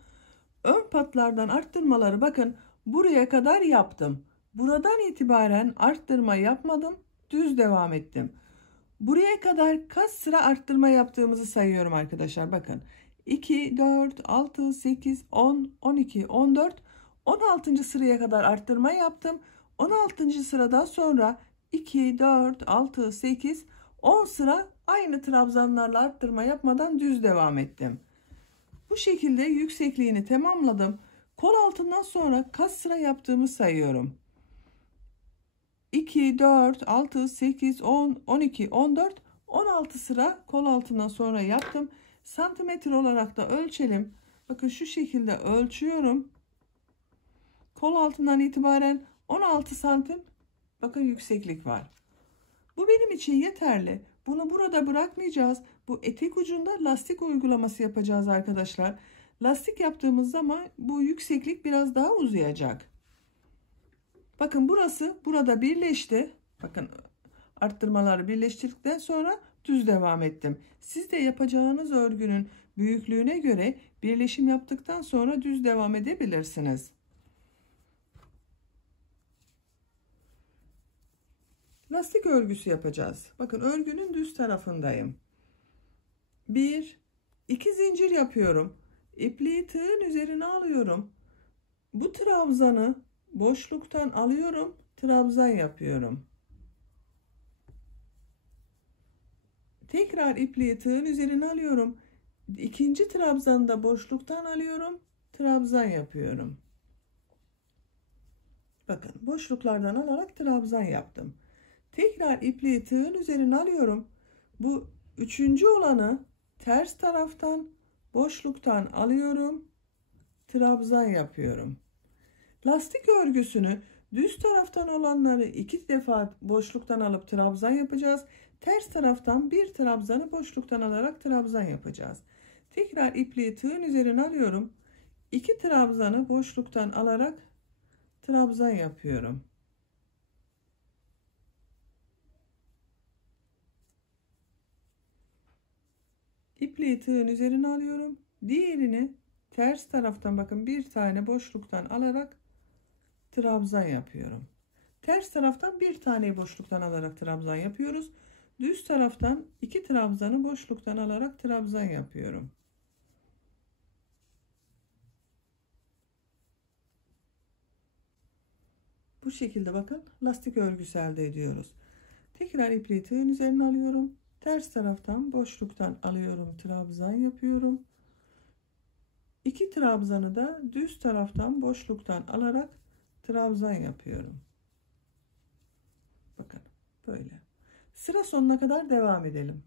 Ön patlardan arttırmaları bakın buraya kadar yaptım. Buradan itibaren arttırma yapmadım. Düz devam ettim. Buraya kadar kaç sıra arttırma yaptığımızı sayıyorum arkadaşlar. Bakın 2, 4, 6, 8, 10, 12, 14, 16. sıraya kadar arttırma yaptım. 16. sıradan sonra 2, 4, 6, 8, 10 sıra aynı trabzanlarla arttırma yapmadan düz devam ettim. Bu şekilde yüksekliğini tamamladım. Kol altından sonra kaç sıra yaptığımı sayıyorum. 2, 4, 6, 8, 10, 12, 14, 16 sıra kol altından sonra yaptım. Santimetre olarak da ölçelim. Bakın şu şekilde ölçüyorum. Kol altından itibaren 16 santim bakın yükseklik var. Bu benim için yeterli. Bunu burada bırakmayacağız. Bu etek ucunda lastik uygulaması yapacağız arkadaşlar. Lastik yaptığımız zaman bu yükseklik biraz daha uzayacak. Bakın burası burada birleşti. Bakın arttırmaları birleştirdikten sonra düz devam ettim. Siz de yapacağınız örgünün büyüklüğüne göre birleşim yaptıktan sonra düz devam edebilirsiniz. Lastik örgüsü yapacağız. Bakın örgünün düz tarafındayım. 1, 2 zincir yapıyorum. İpliği tığın üzerine alıyorum. Bu trabzanı boşluktan alıyorum. Trabzan yapıyorum. Tekrar ipliği tığın üzerine alıyorum. İkinci trabzanı da boşluktan alıyorum. Trabzan yapıyorum. Bakın boşluklardan alarak trabzan yaptım. Tekrar ipliği tığın üzerine alıyorum. Bu üçüncü olanı ters taraftan boşluktan alıyorum. Trabzan yapıyorum. Lastik örgüsünü düz taraftan olanları 2 defa boşluktan alıp trabzan yapacağız. Ters taraftan bir trabzanı boşluktan alarak trabzan yapacağız. Tekrar ipliği tığın üzerine alıyorum. 2 trabzanı boşluktan alarak trabzan yapıyorum. ipliği tığın üzerine alıyorum. Diğerini ters taraftan bakın bir tane boşluktan alarak trabzan yapıyorum. Ters taraftan bir tane boşluktan alarak trabzan yapıyoruz. Düz taraftan 2 trabzanı boşluktan alarak trabzan yapıyorum. Bu şekilde bakın lastik örgüsü elde ediyoruz. Tekrar ipliği tığın üzerine alıyorum. Ters taraftan boşluktan alıyorum, trabzan yapıyorum. 2 trabzanı da düz taraftan boşluktan alarak trabzan yapıyorum. Bakın böyle. Sıra sonuna kadar devam edelim.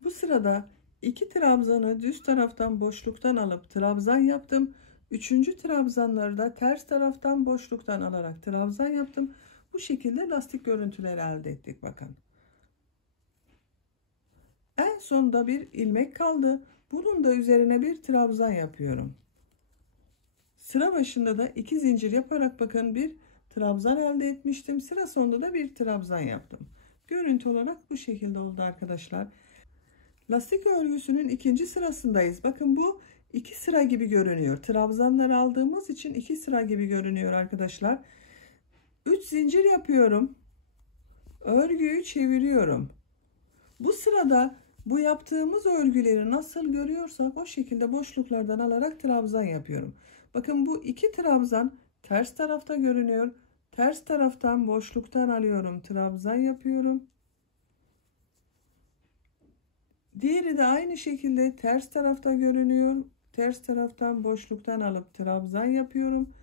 Bu sırada 2 trabzanı düz taraftan boşluktan alıp trabzan yaptım. 3. trabzanları da ters taraftan boşluktan alarak trabzan yaptım. Bu şekilde lastik görüntüleri elde ettik bakın. En sonda bir ilmek kaldı. Bunun da üzerine bir trabzan yapıyorum. Sıra başında da 2 zincir yaparak bakın bir trabzan elde etmiştim. Sıra sonunda da bir trabzan yaptım. Görüntü olarak bu şekilde oldu arkadaşlar. Lastik örgüsünün ikinci sırasındayız. Bakın bu 2 sıra gibi görünüyor. Trabzanları aldığımız için 2 sıra gibi görünüyor arkadaşlar. 3 zincir yapıyorum. Örgüyü çeviriyorum. Bu sırada bu yaptığımız örgüleri nasıl görüyorsak o şekilde boşluklardan alarak trabzan yapıyorum. Bakın bu 2 trabzan ters tarafta görünüyor. Ters taraftan boşluktan alıyorum, trabzan yapıyorum. Diğeri de aynı şekilde ters tarafta görünüyor. Ters taraftan boşluktan alıp trabzan yapıyorum.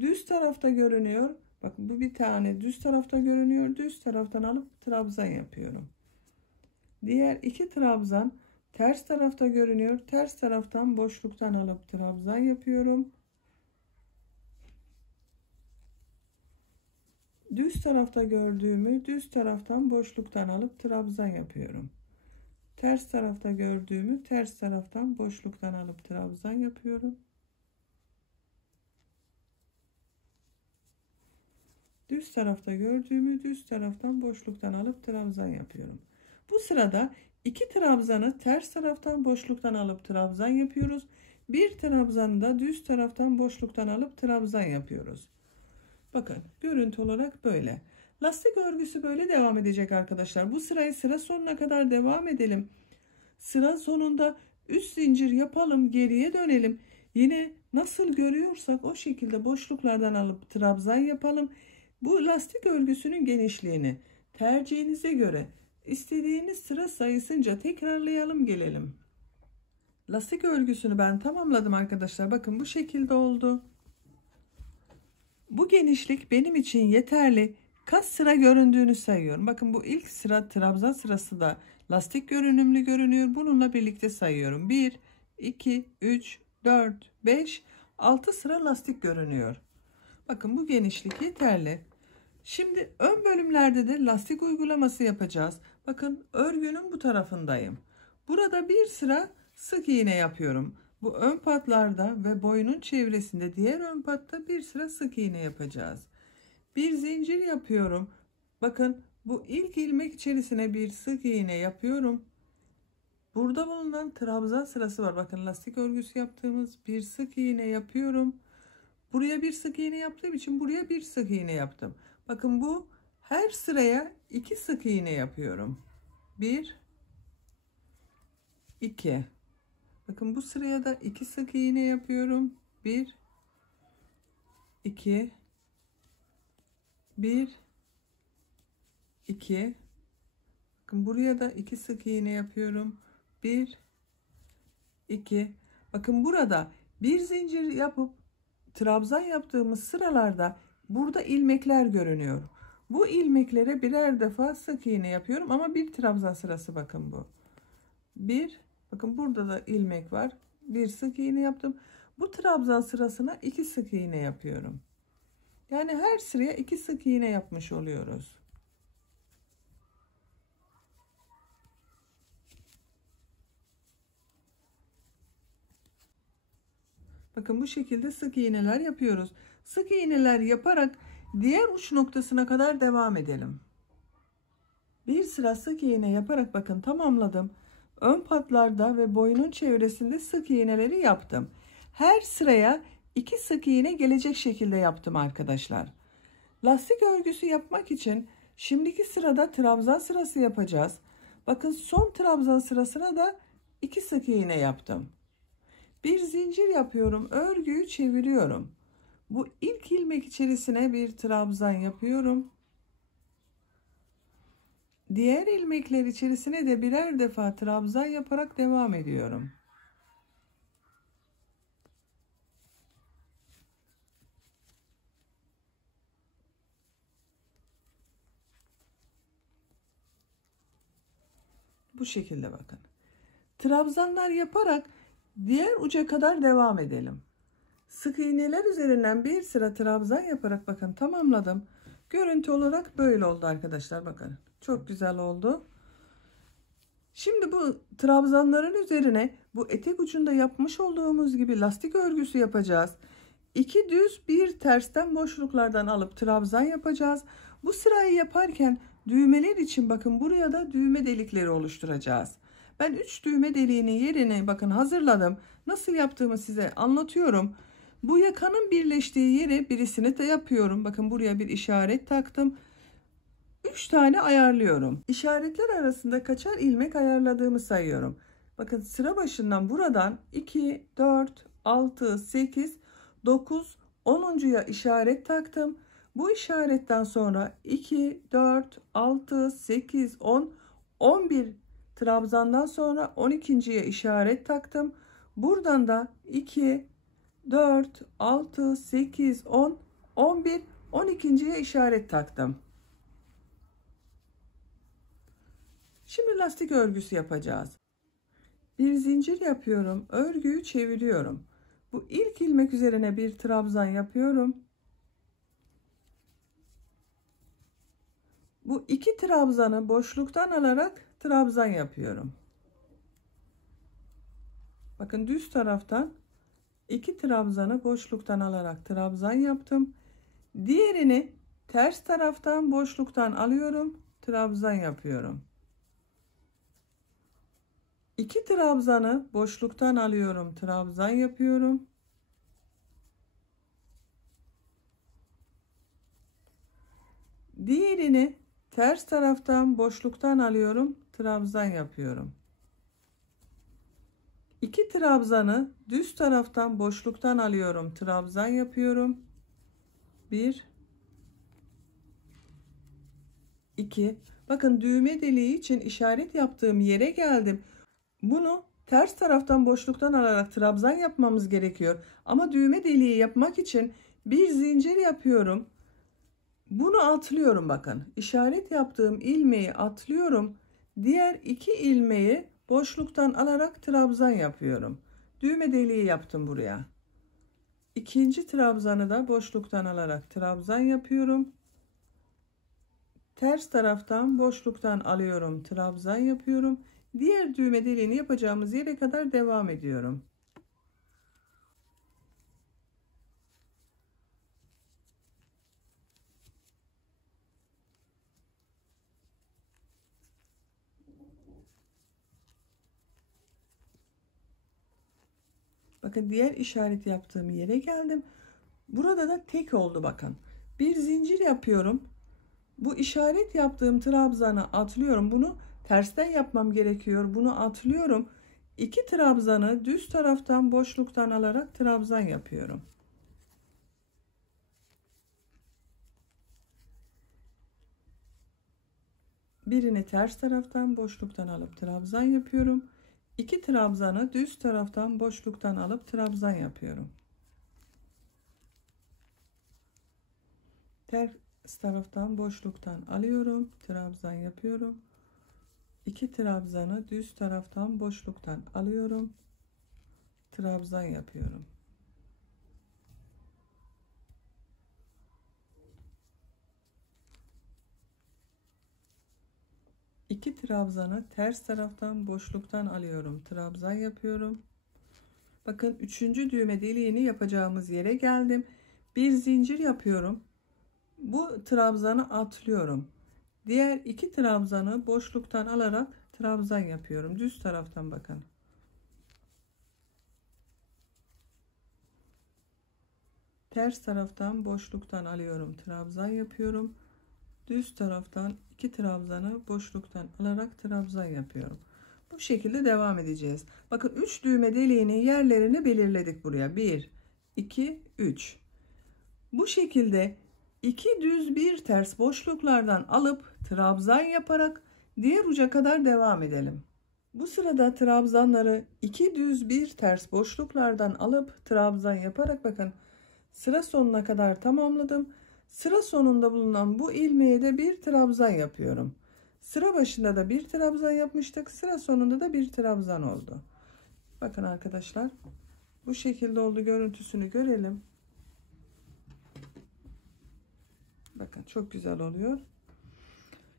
Düz tarafta görünüyor. Bakın bu bir tane düz tarafta görünüyor. Düz taraftan alıp trabzan yapıyorum. Diğer 2 trabzan ters tarafta görünüyor. Ters taraftan boşluktan alıp trabzan yapıyorum. Düz tarafta gördüğümü düz taraftan boşluktan alıp trabzan yapıyorum. Ters tarafta gördüğümü ters taraftan boşluktan alıp trabzan yapıyorum. Düz tarafta gördüğümü düz taraftan boşluktan alıp trabzan yapıyorum. Bu sırada 2 trabzanı ters taraftan boşluktan alıp trabzan yapıyoruz. Bir trabzanı da düz taraftan boşluktan alıp trabzan yapıyoruz. Bakın görüntü olarak böyle. Lastik örgüsü böyle devam edecek arkadaşlar. Bu sırayı sıra sonuna kadar devam edelim. Sıra sonunda 3 zincir yapalım, geriye dönelim. Yine nasıl görüyorsak o şekilde boşluklardan alıp trabzan yapalım. Bu lastik örgüsünün genişliğini tercihinize göre istediğiniz sıra sayısınca tekrarlayalım, gelelim. Lastik örgüsünü ben tamamladım arkadaşlar. Bakın bu şekilde oldu. Bu genişlik benim için yeterli. Kaç sıra göründüğünü sayıyorum. Bakın bu ilk sıra trabzan sırası da lastik görünümlü görünüyor. Bununla birlikte sayıyorum. 1, 2, 3, 4, 5, 6 sıra lastik görünüyor. Bakın bu genişlik yeterli. Şimdi ön bölümlerde de lastik uygulaması yapacağız. Bakın örgünün bu tarafındayım. Burada bir sıra sık iğne yapıyorum. Bu ön patlarda ve boynun çevresinde diğer ön patta bir sıra sık iğne yapacağız. Bir zincir yapıyorum. Bakın bu ilk ilmek içerisine bir sık iğne yapıyorum. Burada bulunan trabzan sırası var. Bakın lastik örgüsü yaptığımız bir sık iğne yapıyorum. Buraya bir sık iğne yaptığım için buraya bir sık iğne yaptım. Bakın bu her sıraya 2 sık iğne yapıyorum. 1, 2. Bakın bu sıraya da 2 sık iğne yapıyorum. 1, 2, 1, 2. Bakın buraya da 2 sık iğne yapıyorum. 1, 2. Bakın burada bir zincir yapıp trabzan yaptığımız sıralarda burada ilmekler görünüyor. Bu ilmeklere birer defa sık iğne yapıyorum ama bir trabzan sırası, bakın bu. 1, bakın burada da ilmek var. Bir sık iğne yaptım. Bu trabzan sırasına 2 sık iğne yapıyorum. Yani her sıraya 2 sık iğne yapmış oluyoruz. Bakın bu şekilde sık iğneler yapıyoruz. Sık iğneler yaparak diğer uç noktasına kadar devam edelim. Bir sıra sık iğne yaparak bakın tamamladım. ön patlarda ve boyunun çevresinde sık iğneleri yaptım. Her sıraya 2 sık iğne gelecek şekilde yaptım arkadaşlar. Lastik örgüsü yapmak için şimdiki sırada trabzan sırası yapacağız. Bakın son trabzan sırasına da 2 sık iğne yaptım. Bir zincir yapıyorum, örgüyü çeviriyorum. Bu ilk ilmek içerisine bir trabzan yapıyorum. Diğer ilmekler içerisine de birer defa trabzan yaparak devam ediyorum. Bu şekilde bakın. Trabzanlar yaparak diğer uca kadar devam edelim. Sık iğneler üzerinden bir sıra trabzan yaparak bakın tamamladım. Görüntü olarak böyle oldu arkadaşlar, bakın. Çok güzel oldu. Şimdi bu trabzanların üzerine bu etek ucunda yapmış olduğumuz gibi lastik örgüsü yapacağız. 2 düz bir tersten boşluklardan alıp trabzan yapacağız. Bu sırayı yaparken düğmeler için bakın buraya da düğme delikleri oluşturacağız. Ben 3 düğme deliğinin yerini bakın hazırladım. Nasıl yaptığımı size anlatıyorum. Bu yakanın birleştiği yere birisini de yapıyorum. Bakın buraya bir işaret taktım. 3 tane ayarlıyorum. İşaretler arasında kaçar ilmek ayarladığımı sayıyorum. Bakın sıra başından buradan 2, 4, 6, 8, 9, 10'uncuya işaret taktım. Bu işaretten sonra 2, 4, 6, 8, 10, 11 trabzandan sonra 12'ciye işaret taktım. Buradan da 2, 4, 6, 8, 10, 11, 12'ciye işaret taktım. Şimdi lastik örgüsü yapacağız. Bir zincir yapıyorum, örgüyü çeviriyorum. Bu ilk ilmek üzerine bir trabzan yapıyorum. Bu 2 trabzanı boşluktan alarak trabzan yapıyorum. Bakın düz taraftan 2 trabzanı boşluktan alarak trabzan yaptım. Diğerini ters taraftan boşluktan alıyorum, trabzan yapıyorum. 2 trabzanı boşluktan alıyorum, trabzan yapıyorum. Diğerini ters taraftan boşluktan alıyorum, trabzan yapıyorum. 2 trabzanı düz taraftan boşluktan alıyorum, trabzan yapıyorum. 1 2. Bakın düğme deliği için işaret yaptığım yere geldim. Bunu ters taraftan boşluktan alarak trabzan yapmamız gerekiyor. Ama düğme deliği yapmak için bir zincir yapıyorum. Bunu atlıyorum bakın. İşaret yaptığım ilmeği atlıyorum. Diğer 2 ilmeği boşluktan alarak trabzan yapıyorum. Düğme deliği yaptım buraya. İkinci trabzanı da boşluktan alarak trabzan yapıyorum. Ters taraftan boşluktan alıyorum, trabzan yapıyorum. Diğer düğme deliğini yapacağımız yere kadar devam ediyorum. Bakın diğer işaret yaptığım yere geldim. Burada da tek oldu bakın. Bir zincir yapıyorum. Bu işaret yaptığım trabzanı atlıyorum. Bunu tersten yapmam gerekiyor. Bunu atlıyorum. 2 trabzanı düz taraftan boşluktan alarak trabzan yapıyorum. Birini ters taraftan boşluktan alıp trabzan yapıyorum. 2 trabzanı düz taraftan boşluktan alıp trabzan yapıyorum. Ters taraftan boşluktan alıyorum, trabzan yapıyorum. 2 trabzanı düz taraftan boşluktan alıyorum, trabzan yapıyorum. İki trabzanı ters taraftan boşluktan alıyorum, trabzan yapıyorum. Bakın 3. düğme deliğini yapacağımız yere geldim. Bir zincir yapıyorum. Bu trabzanı atlıyorum. Diğer 2 trabzanı boşluktan alarak trabzan yapıyorum. Düz taraftan bakın. Ters taraftan boşluktan alıyorum. Trabzan yapıyorum. Düz taraftan 2 trabzanı boşluktan alarak trabzan yapıyorum. Bu şekilde devam edeceğiz. Bakın 3 düğme deliğinin yerlerini belirledik buraya. 1, 2, 3. Bu şekilde 2 düz 1 ters boşluklardan alıp trabzan yaparak diğer uca kadar devam edelim. Bu sırada trabzanları 2 düz 1 ters boşluklardan alıp trabzan yaparak bakın sıra sonuna kadar tamamladım. Sıra sonunda bulunan bu ilmeğe de bir trabzan yapıyorum. Sıra başında da bir trabzan yapmıştık. Sıra sonunda da bir trabzan oldu. Bakın arkadaşlar, bu şekilde oldu. Görüntüsünü görelim. Bakın çok güzel oluyor.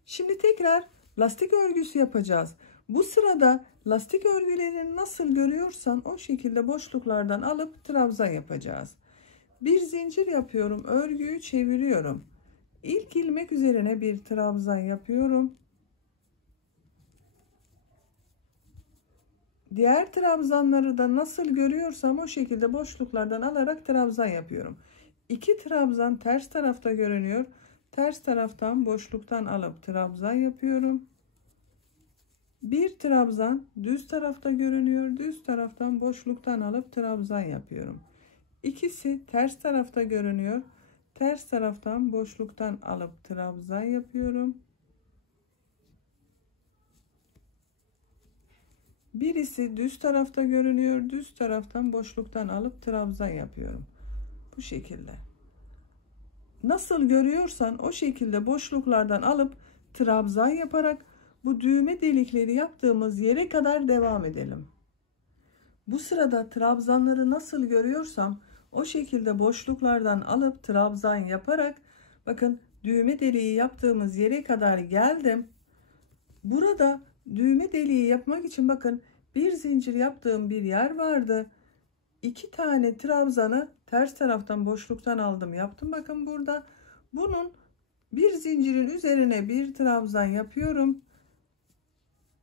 Şimdi tekrar lastik örgüsü yapacağız. Bu sırada lastik örgülerini nasıl görüyorsan o şekilde boşluklardan alıp trabzan yapacağız. Bir zincir yapıyorum, örgüyü çeviriyorum. İlk ilmek üzerine bir trabzan yapıyorum. Diğer trabzanları da nasıl görüyorsam o şekilde boşluklardan alarak trabzan yapıyorum. 2 trabzan ters tarafta görünüyor. Ters taraftan boşluktan alıp trabzan yapıyorum. Bir trabzan düz tarafta görünüyor. Düz taraftan boşluktan alıp trabzan yapıyorum. İkisi ters tarafta görünüyor. Ters taraftan boşluktan alıp trabzan yapıyorum. Birisi düz tarafta görünüyor. Düz taraftan boşluktan alıp trabzan yapıyorum. Bu şekilde. Nasıl görüyorsan o şekilde boşluklardan alıp trabzan yaparak bu düğme delikleri yaptığımız yere kadar devam edelim. Bu sırada trabzanları nasıl görüyorsam o şekilde boşluklardan alıp trabzan yaparak bakın düğme deliği yaptığımız yere kadar geldim. Burada düğme deliği yapmak için bakın bir zincir yaptığım bir yer vardı. 2 tane trabzanı ters taraftan boşluktan aldım yaptım. Bakın burada bunun bir zincirin üzerine bir trabzan yapıyorum.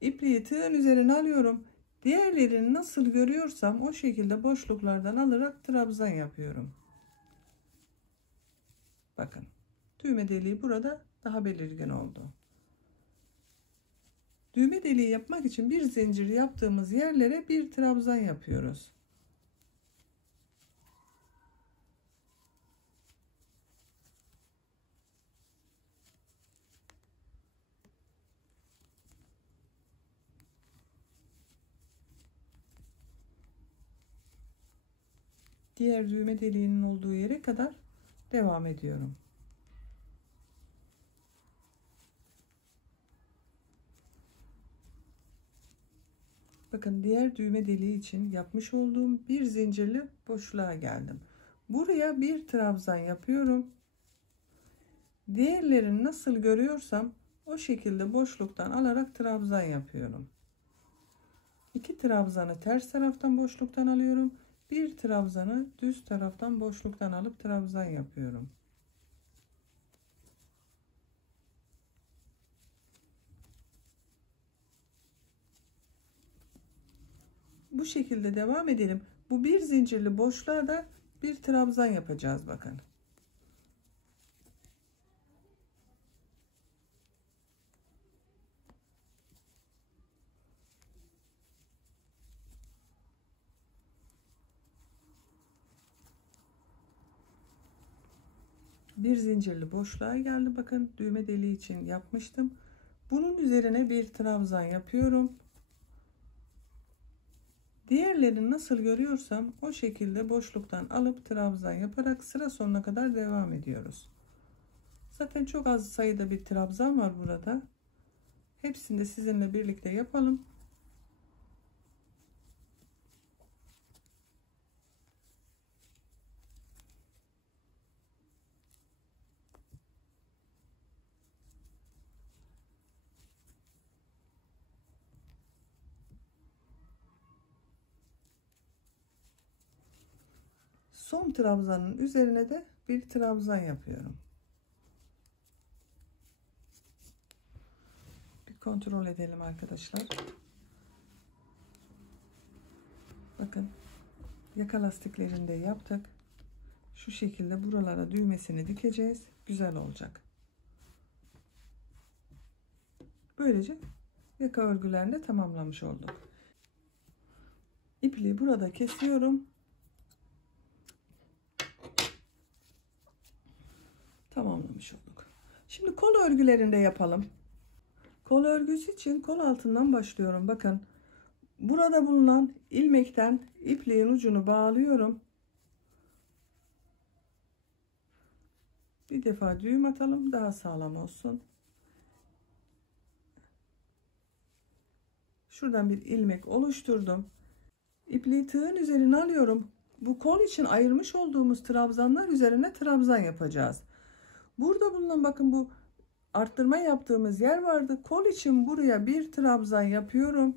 İpliği tığın üzerine alıyorum. Diğerlerini nasıl görüyorsam o şekilde boşluklardan alarak trabzan yapıyorum. Bakın düğme deliği burada daha belirgin oldu. Düğme deliği yapmak için bir zincir yaptığımız yerlere bir trabzan yapıyoruz. Diğer düğme deliğinin olduğu yere kadar devam ediyorum. Bakın diğer düğme deliği için yapmış olduğum bir zincirli boşluğa geldim. Buraya bir trabzan yapıyorum. Diğerlerini nasıl görüyorsam o şekilde boşluktan alarak trabzan yapıyorum. 2 trabzanı ters taraftan boşluktan alıyorum. Bir trabzanı düz taraftan boşluktan alıp trabzan yapıyorum. Bu şekilde devam edelim. Bu bir zincirli boşluğa da bir trabzan yapacağız bakın. Bir zincirli boşluğa geldi. Bakın düğme deliği için yapmıştım. Bunun üzerine bir trabzan yapıyorum. Diğerlerini nasıl görüyorsam o şekilde boşluktan alıp trabzan yaparak sıra sonuna kadar devam ediyoruz. Zaten çok az sayıda bir trabzan var burada. Hepsini de sizinle birlikte yapalım. Son trabzanın üzerine de bir trabzan yapıyorum. kontrol edelim arkadaşlar. Bakın yaka lastiklerini de yaptık. Şu şekilde buralara düğmesini dikeceğiz. Güzel olacak. Böylece yaka örgülerini de tamamlamış olduk. İpliği burada kesiyorum. Tamamlamış olduk. Şimdi kol örgülerinde yapalım. Kol örgüsü için kol altından başlıyorum. Bakın burada bulunan ilmekten ipliğin ucunu bağlıyorum. Bir defa düğüm atalım, daha sağlam olsun. Şuradan bir ilmek oluşturdum. İpliği tığın üzerine alıyorum. Bu kol için ayırmış olduğumuz trabzanlar üzerine trabzan yapacağız. Burada bulunan bakın bu arttırma yaptığımız yer vardı. Kol için buraya bir trabzan yapıyorum.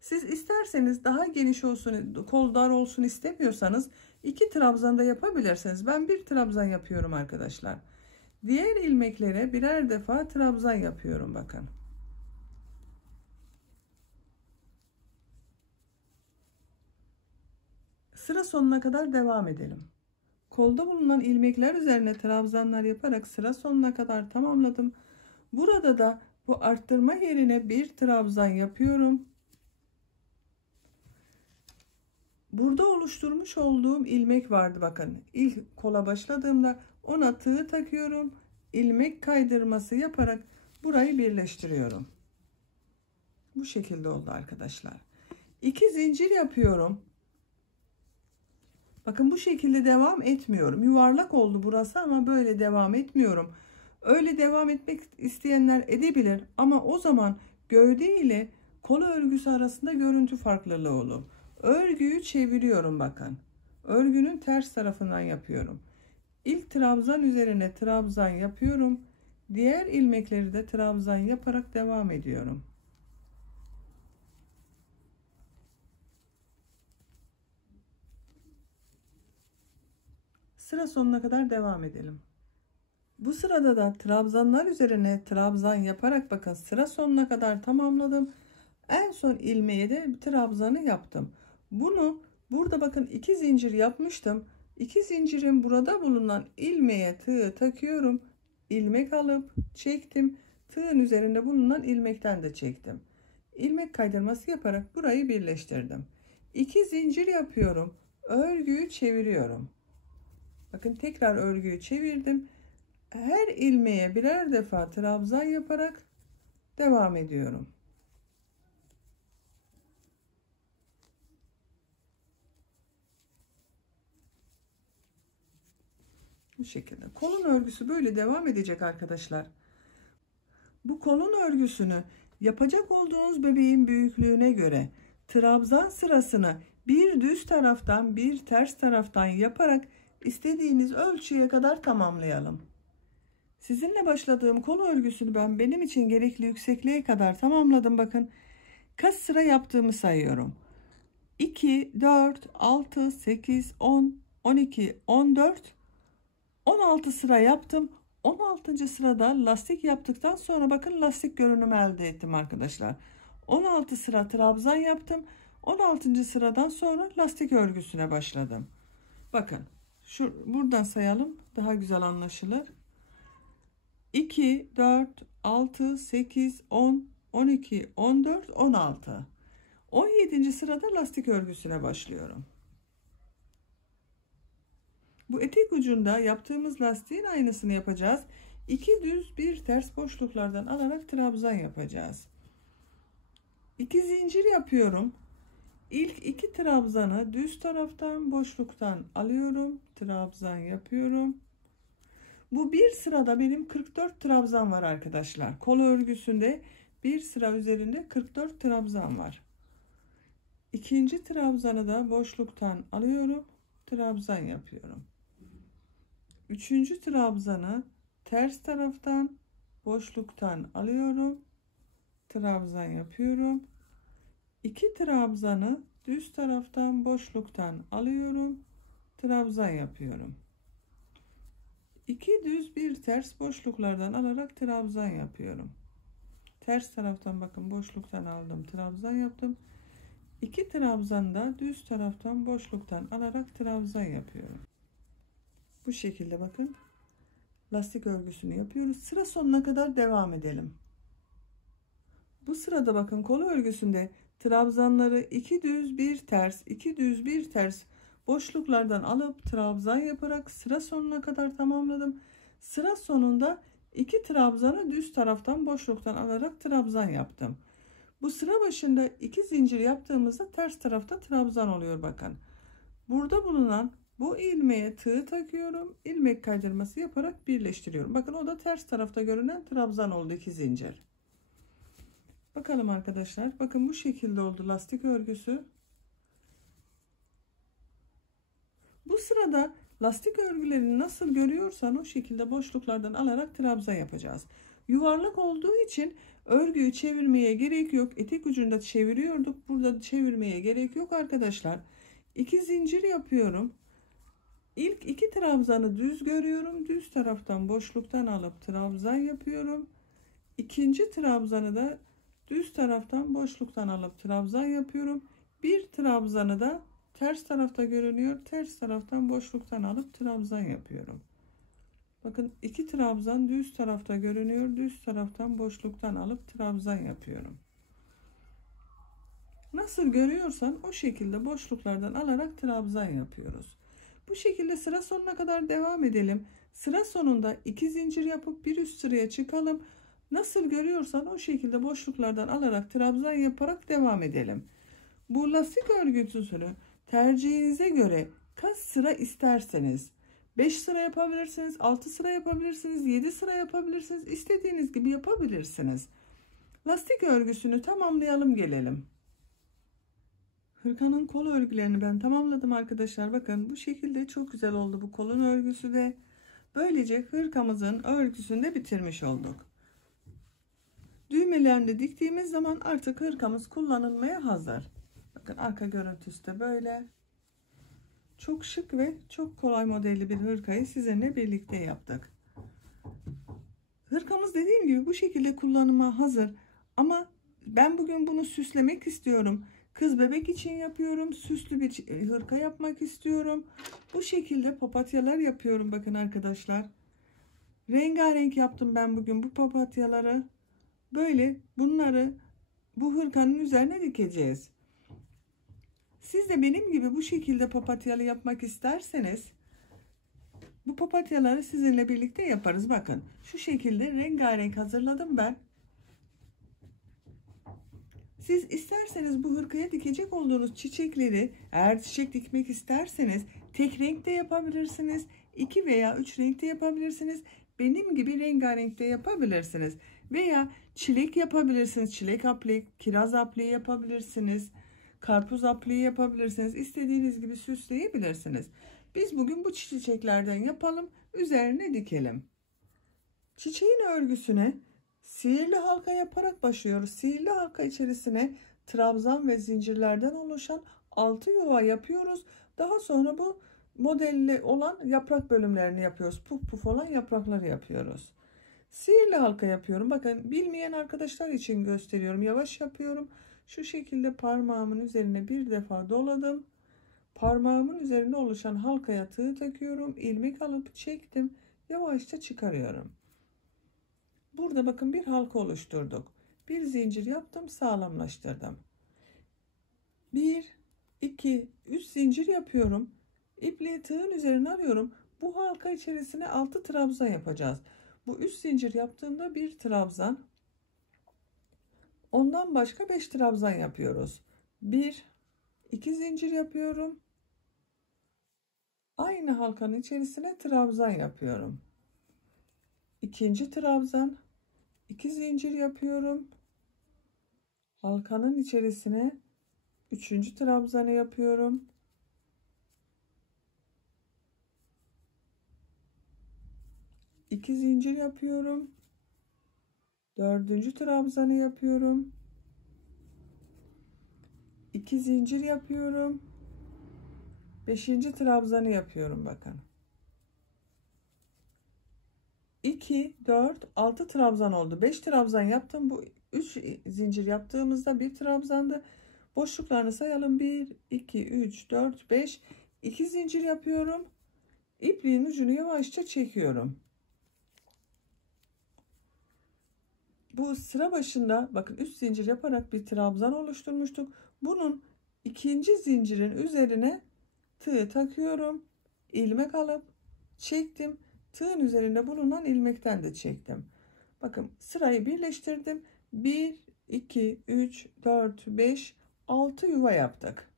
Siz isterseniz daha geniş olsun, kol dar olsun istemiyorsanız 2 trabzan da yapabilirsiniz. Ben bir trabzan yapıyorum arkadaşlar. Diğer ilmeklere birer defa trabzan yapıyorum bakın. Sıra sonuna kadar devam edelim. Kolda bulunan ilmekler üzerine trabzanlar yaparak sıra sonuna kadar tamamladım. Burada da bu arttırma yerine bir trabzan yapıyorum. Burada oluşturmuş olduğum ilmek vardı bakın. İlk kola başladığımda ona tığ takıyorum. İlmek kaydırması yaparak burayı birleştiriyorum. Bu şekilde oldu arkadaşlar. 2 zincir yapıyorum. Bakın bu şekilde devam etmiyorum. Yuvarlak oldu burası ama böyle devam etmiyorum. Öyle devam etmek isteyenler edebilir ama o zaman gövde ile kol örgüsü arasında görüntü farklılığı olur. Örgüyü çeviriyorum bakın. Örgünün ters tarafından yapıyorum. İlk trabzan üzerine trabzan yapıyorum. Diğer ilmekleri de trabzan yaparak devam ediyorum. Sıra sonuna kadar devam edelim. Bu sırada da trabzanlar üzerine trabzan yaparak bakın sıra sonuna kadar tamamladım. En son ilmeğe de trabzanı yaptım. Bunu burada bakın 2 zincir yapmıştım. 2 zincirin burada bulunan ilmeğe tığ takıyorum. İlmek alıp çektim. Tığın üzerinde bulunan ilmekten de çektim. İlmek kaydırması yaparak burayı birleştirdim. 2 zincir yapıyorum. Örgüyü çeviriyorum. Bakın tekrar örgüyü çevirdim. Her ilmeğe birer defa trabzan yaparak devam ediyorum. Bu şekilde. Kolun örgüsü böyle devam edecek arkadaşlar. Bu kolun örgüsünü yapacak olduğunuz bebeğin büyüklüğüne göre trabzan sırasını bir düz taraftan bir ters taraftan yaparak istediğiniz ölçüye kadar tamamlayalım. Sizinle başladığım kol örgüsünü ben benim için gerekli yüksekliğe kadar tamamladım. Bakın kaç sıra yaptığımı sayıyorum. 2, 4, 6, 8, 10, 12, 14, 16 sıra yaptım. 16. sırada lastik yaptıktan sonra bakın lastik görünümü elde ettim arkadaşlar. 16 sıra trabzan yaptım. 16. sıradan sonra lastik örgüsüne başladım. Bakın buradan sayalım daha güzel anlaşılır. 2, 4, 6, 8, 10, 12, 14, 16. 17. sırada lastik örgüsüne başlıyorum. Bu etek ucunda yaptığımız lastiğin aynısını yapacağız. 2 düz bir ters boşluklardan alarak trabzan yapacağız. 2 zincir yapıyorum. İlk 2 trabzanı düz taraftan boşluktan alıyorum. Trabzan yapıyorum. Bu bir sırada benim 44 trabzan var arkadaşlar. Kol örgüsünde bir sıra üzerinde 44 trabzan var. İkinci trabzanı da boşluktan alıyorum. Trabzan yapıyorum. Üçüncü trabzanı ters taraftan boşluktan alıyorum. Trabzan yapıyorum. 2 trabzanı düz taraftan boşluktan alıyorum. Trabzan yapıyorum. 2 düz bir ters boşluklardan alarak trabzan yapıyorum. ters taraftan bakın boşluktan aldım, trabzan yaptım. 2 trabzan da düz taraftan boşluktan alarak trabzan yapıyorum. Bu şekilde bakın lastik örgüsünü yapıyoruz. Sıra sonuna kadar devam edelim. Bu sırada bakın kol örgüsünde trabzanları 2 düz 1 ters, 2 düz 1 ters boşluklardan alıp trabzan yaparak sıra sonuna kadar tamamladım. Sıra sonunda 2 trabzanı düz taraftan boşluktan alarak trabzan yaptım. Bu sıra başında 2 zincir yaptığımızda ters tarafta trabzan oluyor bakın. Burada bulunan bu ilmeğe tığ takıyorum. İlmek kaydırması yaparak birleştiriyorum. Bakın o da ters tarafta görünen trabzan oldu, 2 zincir. Bakalım arkadaşlar. Bakın bu şekilde oldu lastik örgüsü. Bu sırada lastik örgülerini nasıl görüyorsan o şekilde boşluklardan alarak trabzan yapacağız. Yuvarlak olduğu için örgüyü çevirmeye gerek yok. Etek ucunda çeviriyorduk. Burada çevirmeye gerek yok arkadaşlar. 2 zincir yapıyorum. İlk 2 trabzanı düz görüyorum. Düz taraftan boşluktan alıp trabzan yapıyorum. İkinci trabzanı da düz taraftan boşluktan alıp trabzan yapıyorum. Bir trabzanı da ters tarafta görünüyor. Ters taraftan boşluktan alıp trabzan yapıyorum. Bakın 2 trabzan düz tarafta görünüyor. Düz taraftan boşluktan alıp trabzan yapıyorum. Nasıl görüyorsan o şekilde boşluklardan alarak trabzan yapıyoruz. Bu şekilde sıra sonuna kadar devam edelim. Sıra sonunda 2 zincir yapıp bir üst sıraya çıkalım. Nasıl görüyorsan o şekilde boşluklardan alarak trabzan yaparak devam edelim. Bu lastik örgüsünü tercihinize göre kaç sıra isterseniz 5 sıra yapabilirsiniz, 6 sıra yapabilirsiniz, 7 sıra yapabilirsiniz. İstediğiniz gibi yapabilirsiniz. Lastik örgüsünü tamamlayalım gelelim. Hırkanın kol örgülerini ben tamamladım arkadaşlar. Bakın bu şekilde çok güzel oldu bu kolun örgüsü de. Böylece hırkamızın örgüsünü de bitirmiş olduk. Düğmelerini de diktiğimiz zaman artık hırkamız kullanılmaya hazır. Bakın arka görüntüsü de böyle. Çok şık ve çok kolay modelli bir hırkayı sizinle birlikte yaptık. Hırkamız dediğim gibi bu şekilde kullanıma hazır. Ama ben bugün bunu süslemek istiyorum. Kız bebek için yapıyorum. Süslü bir hırka yapmak istiyorum. Bu şekilde papatyalar yapıyorum bakın arkadaşlar. Rengarenk yaptım ben bugün bu papatyaları. Böyle bunları bu hırkanın üzerine dikeceğiz. Siz de benim gibi bu şekilde papatyalı yapmak isterseniz bu papatyaları sizinle birlikte yaparız. Bakın şu şekilde rengarenk hazırladım ben. Siz isterseniz bu hırkaya dikecek olduğunuz çiçekleri eğer çiçek dikmek isterseniz tek renkte yapabilirsiniz. 2 veya 3 renkte yapabilirsiniz. Benim gibi rengarenkte yapabilirsiniz. Veya çilek yapabilirsiniz. Çilek apliği, kiraz apliği yapabilirsiniz. Karpuz apliği yapabilirsiniz. İstediğiniz gibi süsleyebilirsiniz. Biz bugün bu çiçeklerden yapalım. Üzerine dikelim. Çiçeğin örgüsüne sihirli halka yaparak başlıyoruz. Sihirli halka içerisine trabzan ve zincirlerden oluşan 6 yuva yapıyoruz. Daha sonra bu modelli olan yaprak bölümlerini yapıyoruz. Puf puf olan yaprakları yapıyoruz. Sihirli halka yapıyorum. Bakın bilmeyen arkadaşlar için gösteriyorum. Yavaş yapıyorum. Şu şekilde parmağımın üzerine bir defa doladım. Parmağımın üzerinde oluşan halkaya tığ takıyorum. İlmek alıp çektim. Yavaşça çıkarıyorum. Burada bakın bir halka oluşturduk. Bir zincir yaptım, sağlamlaştırdım. 1 2 3 zincir yapıyorum. İpliği tığın üzerine alıyorum. Bu halka içerisine 6 trabzan yapacağız. Bu 3 zincir yaptığımda bir trabzan. Ondan başka 5 trabzan yapıyoruz. 1 2 zincir yapıyorum. Aynı halkanın içerisine trabzan yapıyorum. İkinci trabzan, 2 zincir yapıyorum. Halkanın içerisine 3. trabzanı yapıyorum. 2 zincir yapıyorum. 4. trabzanı yapıyorum. 2 zincir yapıyorum. 5. trabzanı yapıyorum bakın. 2, 4, 6 trabzan oldu. 5 trabzan yaptım. Bu 3 zincir yaptığımızda bir trabzandı. Boşluklarını sayalım. 1, 2, 3, 4, 5. 2 zincir yapıyorum. İpliğin ucunu yavaşça çekiyorum. Bu sıra başında bakın 3 zincir yaparak bir trabzan oluşturmuştuk. Bunun ikinci zincirin üzerine tığ takıyorum. İlmek alıp çektim. Tığın üzerinde bulunan ilmekten de çektim. Bakın sırayı birleştirdim. 1, 2, 3, 4, 5, 6 yuva yaptık.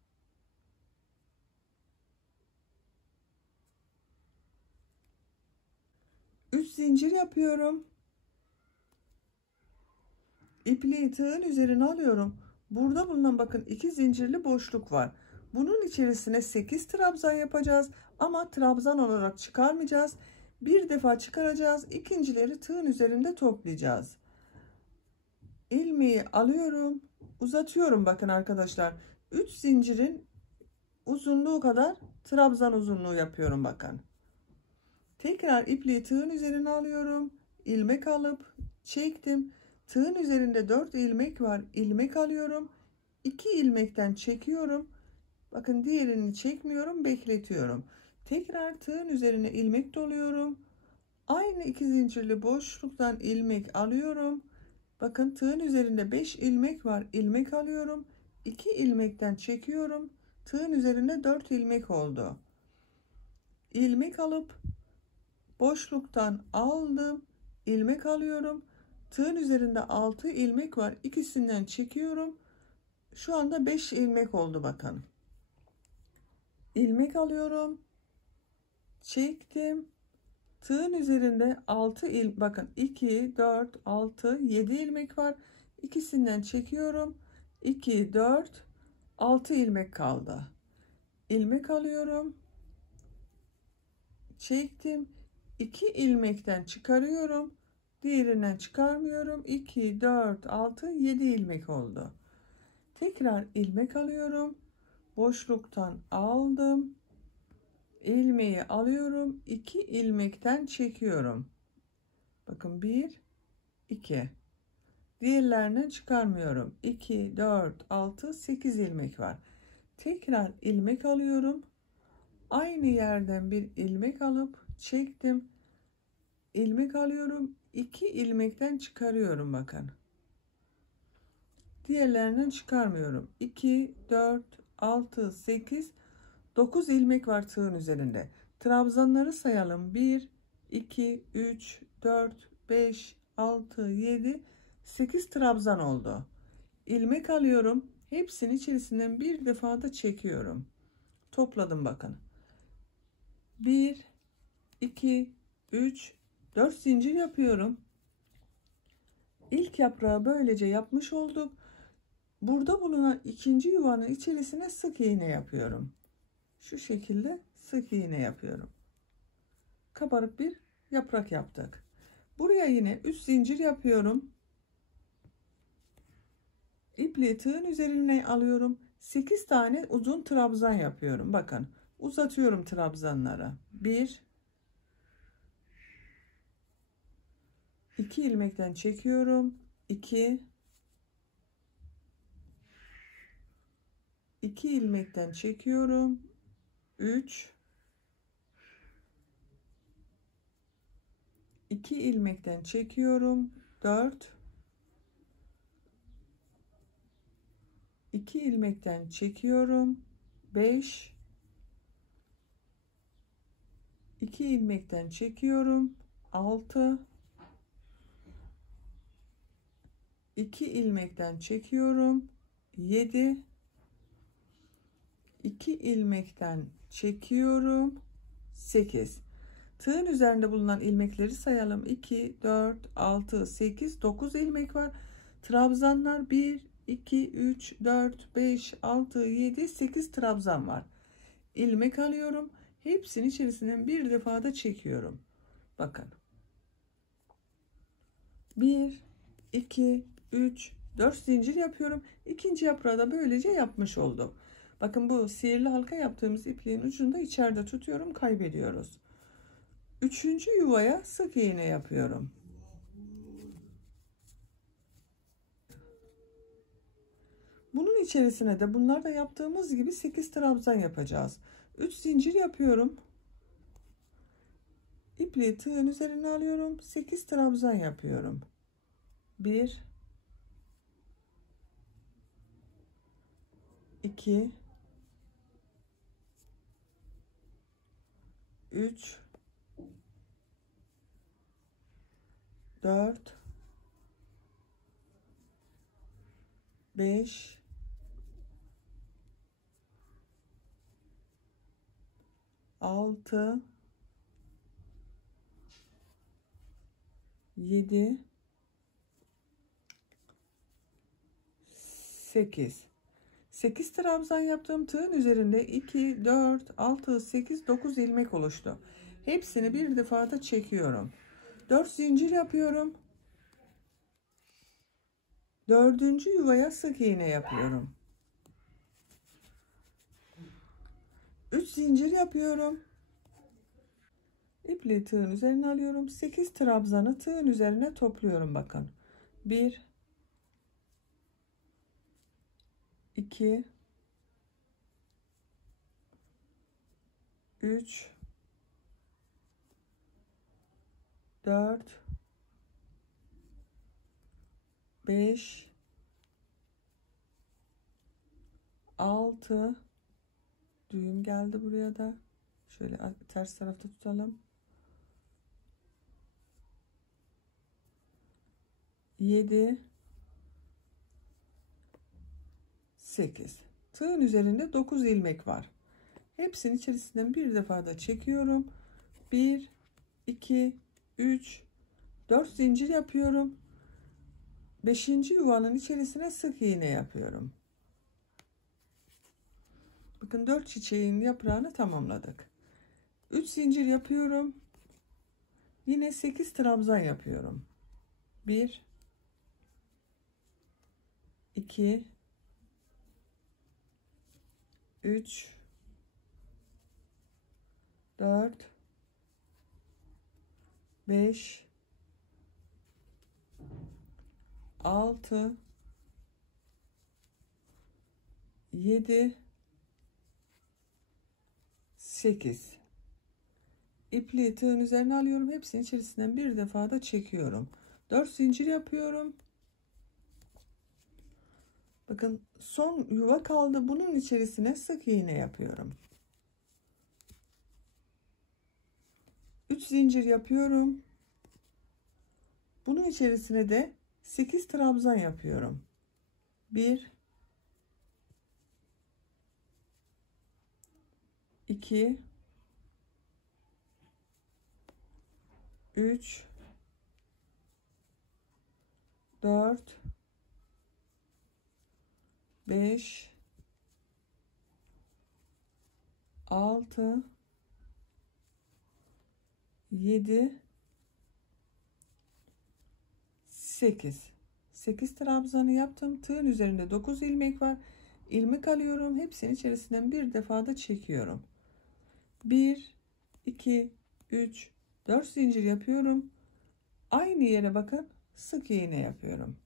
Üç zincir yapıyorum. İpliği tığın üzerine alıyorum. Burada bulunan bakın 2 zincirli boşluk var. Bunun içerisine 8 trabzan yapacağız ama trabzan olarak çıkarmayacağız. Bir defa çıkaracağız. İkincileri tığın üzerinde toplayacağız. İlmeği alıyorum, uzatıyorum bakın arkadaşlar. 3 zincirin uzunluğu kadar trabzan uzunluğu yapıyorum bakın. Tekrar ipliği tığın üzerine alıyorum. İlmek alıp çektim. Tığın üzerinde 4 ilmek var. İlmek alıyorum. 2 ilmekten çekiyorum. Bakın diğerini çekmiyorum, bekletiyorum. Tekrar tığın üzerine ilmek doluyorum. Aynı 2 zincirli boşluktan ilmek alıyorum. Bakın tığın üzerinde 5 ilmek var. İlmek alıyorum. 2 ilmekten çekiyorum. Tığın üzerinde 4 ilmek oldu. İlmek alıp boşluktan aldım. İlmek alıyorum. Tığın üzerinde 6 ilmek var. İkisinden çekiyorum. Şu anda 5 ilmek oldu bakın. İlmek alıyorum. Çektim. Tığın üzerinde 6 ilmek, bakın 2, 4, 6, 7 ilmek var. İkisinden çekiyorum. 2, 4, 6 ilmek kaldı. İlmek alıyorum. Çektim. 2 ilmekten çıkarıyorum. Diğerinden çıkarmıyorum. 2, 4, 6, 7 ilmek oldu. Tekrar ilmek alıyorum. Boşluktan aldım. İlmeği alıyorum. 2 ilmekten çekiyorum. Bakın 1, 2. Diğerlerinden çıkarmıyorum. 2, 4, 6, 8 ilmek var. Tekrar ilmek alıyorum. Aynı yerden bir ilmek alıp çektim. İlmek alıyorum. 2 ilmekten çıkarıyorum bakın. Diğerlerinden çıkarmıyorum. 2, 4, 6, 8, 9 ilmek var tığın üzerinde. Trabzanları sayalım. 1, 2, 3, 4, 5, 6, 7, 8 trabzan oldu. İlmek alıyorum. Hepsinin içerisinden bir defa da çekiyorum. Topladım bakın. 1, 2, 3, 4 zincir yapıyorum. İlk yaprağı böylece yapmış olduk. Burada bulunan ikinci yuvanın içerisine sık iğne yapıyorum. Şu şekilde sık iğne yapıyorum. Kabarık bir yaprak yaptık. Buraya yine 3 zincir yapıyorum. İpliği tığın üzerine alıyorum. 8 tane uzun trabzan yapıyorum. Bakın uzatıyorum trabzanları. 1, 2 ilmekten çekiyorum. 2 ilmekten çekiyorum. 3 2 ilmekten çekiyorum. 4 2 ilmekten çekiyorum. 5 2 ilmekten çekiyorum. 6 2 ilmekten çekiyorum. 7 2 ilmekten çekiyorum. 8. Tığın üzerinde bulunan ilmekleri sayalım. 2, 4, 6, 8, 9 ilmek var. Trabzanlar 1, 2, 3, 4, 5, 6, 7, 8 trabzan var. İlmek alıyorum. Hepsinin içerisinden bir defa da çekiyorum. Bakın. 1, 2, 3, 4 zincir yapıyorum. İkinci yaprağı da böylece yapmış oldum. Bakın bu sihirli halka yaptığımız ipliğin ucunda içeride tutuyorum, kaybediyoruz. Üçüncü yuvaya sık iğne yapıyorum. Bunun içerisine de bunlarda yaptığımız gibi 8 trabzan yapacağız. 3 zincir yapıyorum. İpliği tığın üzerine alıyorum. 8 trabzan yapıyorum. 1 2 3 4 5 6 7 8 trabzan yaptığım tığın üzerinde 2 4 6 8 9 ilmek oluştu. Hepsini bir defada çekiyorum. 4 zincir yapıyorum. Dördüncü yuvaya sık iğne yapıyorum. 3 zincir yapıyorum. İpliği tığın üzerine alıyorum. 8 trabzanı tığın üzerine topluyorum bakın. 1 2 3 4 5 6 düğüm geldi buraya da. Şöyle ters tarafta tutalım. 7 8 tığın üzerinde 9 ilmek var. Hepsinin içerisinden bir defa da çekiyorum. 1 2 3 4 zincir yapıyorum. 5. yuvanın içerisine sık iğne yapıyorum. Bakın 4 çiçeğin yaprağını tamamladık. 3 zincir yapıyorum. Yine 8 trabzan yapıyorum. 1 2 3 4 5 6 7 8 ipliği tığın üzerine alıyorum. Hepsinin içerisinden bir defa da çekiyorum. 4 zincir yapıyorum. Bakın son yuva kaldı. Bunun içerisine sık iğne yapıyorum. 3 zincir yapıyorum. Bunun içerisine de 8 trabzan yapıyorum. 1 2 3 4 5 6 7 8 trabzanı yaptım. Tığın üzerinde 9 ilmek var. İlmek alıyorum. Hepsinin içerisinden bir defa da çekiyorum. 1 2 3 4 zincir yapıyorum. Aynı yere bakın, sık iğne yapıyorum.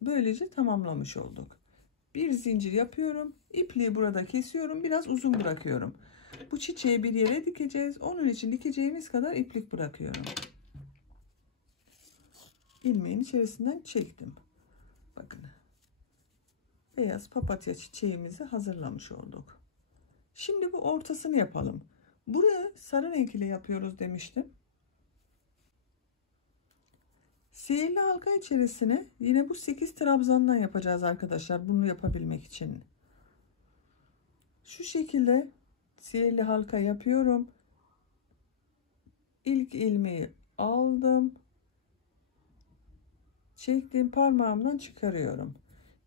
Böylece tamamlamış olduk. Bir zincir yapıyorum. İpliği burada kesiyorum. Biraz uzun bırakıyorum. Bu çiçeği bir yere dikeceğiz. Onun için dikeceğimiz kadar iplik bırakıyorum. İlmeğin içerisinden çektim. Bakın. Beyaz papatya çiçeğimizi hazırlamış olduk. Şimdi bu ortasını yapalım. Buraya sarı renk ile yapıyoruz demiştim. Sihirli halka içerisine yine bu 8 trabzandan yapacağız arkadaşlar. Bunu yapabilmek için. Şu şekilde sihirli halka yapıyorum. İlk ilmeği aldım. Çektiğim parmağımdan çıkarıyorum.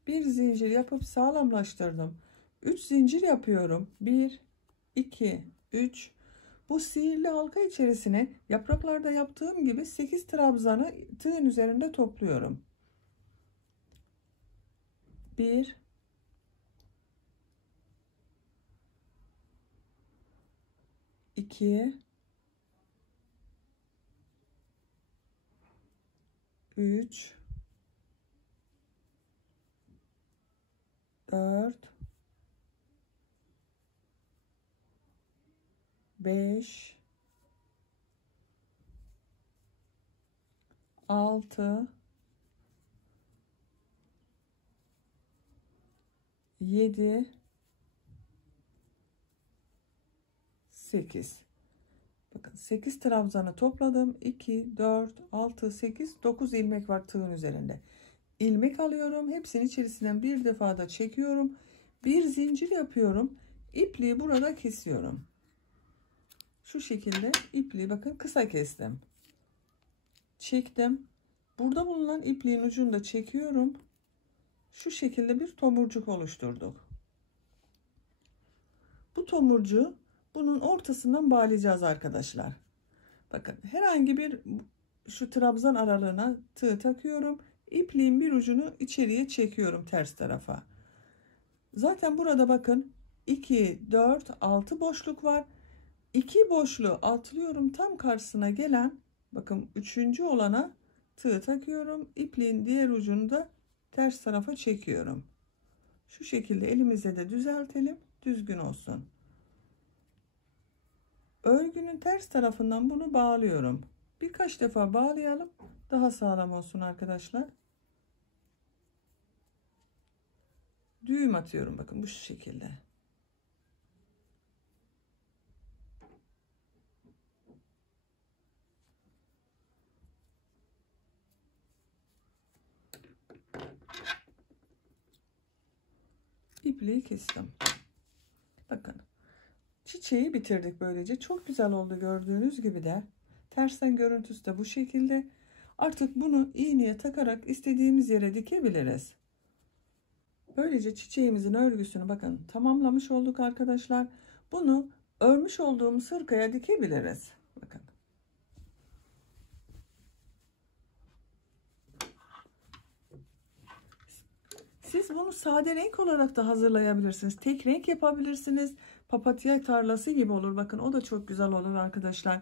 Bir zincir yapıp sağlamlaştırdım. 3 zincir yapıyorum. 1 2 3. Bu sihirli halka içerisine yapraklarda yaptığım gibi 8 trabzanı tığın üzerinde topluyorum. 1 2, 3, 4, 5, 6, 7, 8. Bakın 8 trabzanı topladım. 2, 4, 6, 8, 9 ilmek var tığın üzerinde. İlmek alıyorum. Hepsinin içerisinden bir defa da çekiyorum. Bir zincir yapıyorum. İpliği burada kesiyorum. Şu şekilde ipliği bakın kısa kestim. Çektim. Burada bulunan ipliğin ucunu da çekiyorum. Şu şekilde bir tomurcuk oluşturduk. Bu tomurcuğu bunun ortasından bağlayacağız arkadaşlar. Bakın herhangi bir şu trabzan aralığına tığ takıyorum. İpliğin bir ucunu içeriye çekiyorum ters tarafa. Zaten burada bakın 2, 4, 6 boşluk var. 2 boşluğu atlıyorum, tam karşısına gelen bakın 3. olana tığ takıyorum. İpliğin diğer ucunu da ters tarafa çekiyorum. Şu şekilde elimize de düzeltelim, düzgün olsun. Örgünün ters tarafından bunu bağlıyorum. Birkaç defa bağlayalım, daha sağlam olsun arkadaşlar. Düğüm atıyorum bakın bu şekilde. İpliği kestim. Bakın çiçeği bitirdik böylece. Çok güzel oldu gördüğünüz gibi de. Tersten görüntüsü de bu şekilde. Artık bunu iğneye takarak istediğimiz yere dikebiliriz. Böylece çiçeğimizin örgüsünü bakın tamamlamış olduk arkadaşlar. Bunu örmüş olduğumuz hırkaya dikebiliriz. Bakın. Siz bunu sade renk olarak da hazırlayabilirsiniz. Tek renk yapabilirsiniz. Papatya tarlası gibi olur. Bakın o da çok güzel olur arkadaşlar.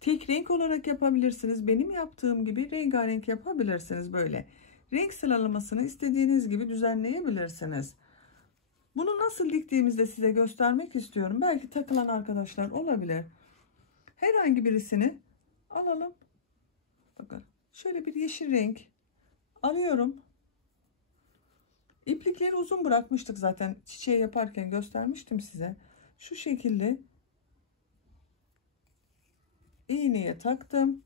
Tek renk olarak yapabilirsiniz. Benim yaptığım gibi rengarenk yapabilirsiniz böyle. Renk sıralamasını istediğiniz gibi düzenleyebilirsiniz. Bunu nasıl diktiğimizde de size göstermek istiyorum. Belki takılan arkadaşlar olabilir. Herhangi birisini alalım. Bakın şöyle bir yeşil renk alıyorum. İplikleri uzun bırakmıştık zaten, çiçeği yaparken göstermiştim size. Şu şekilde iğneye taktım.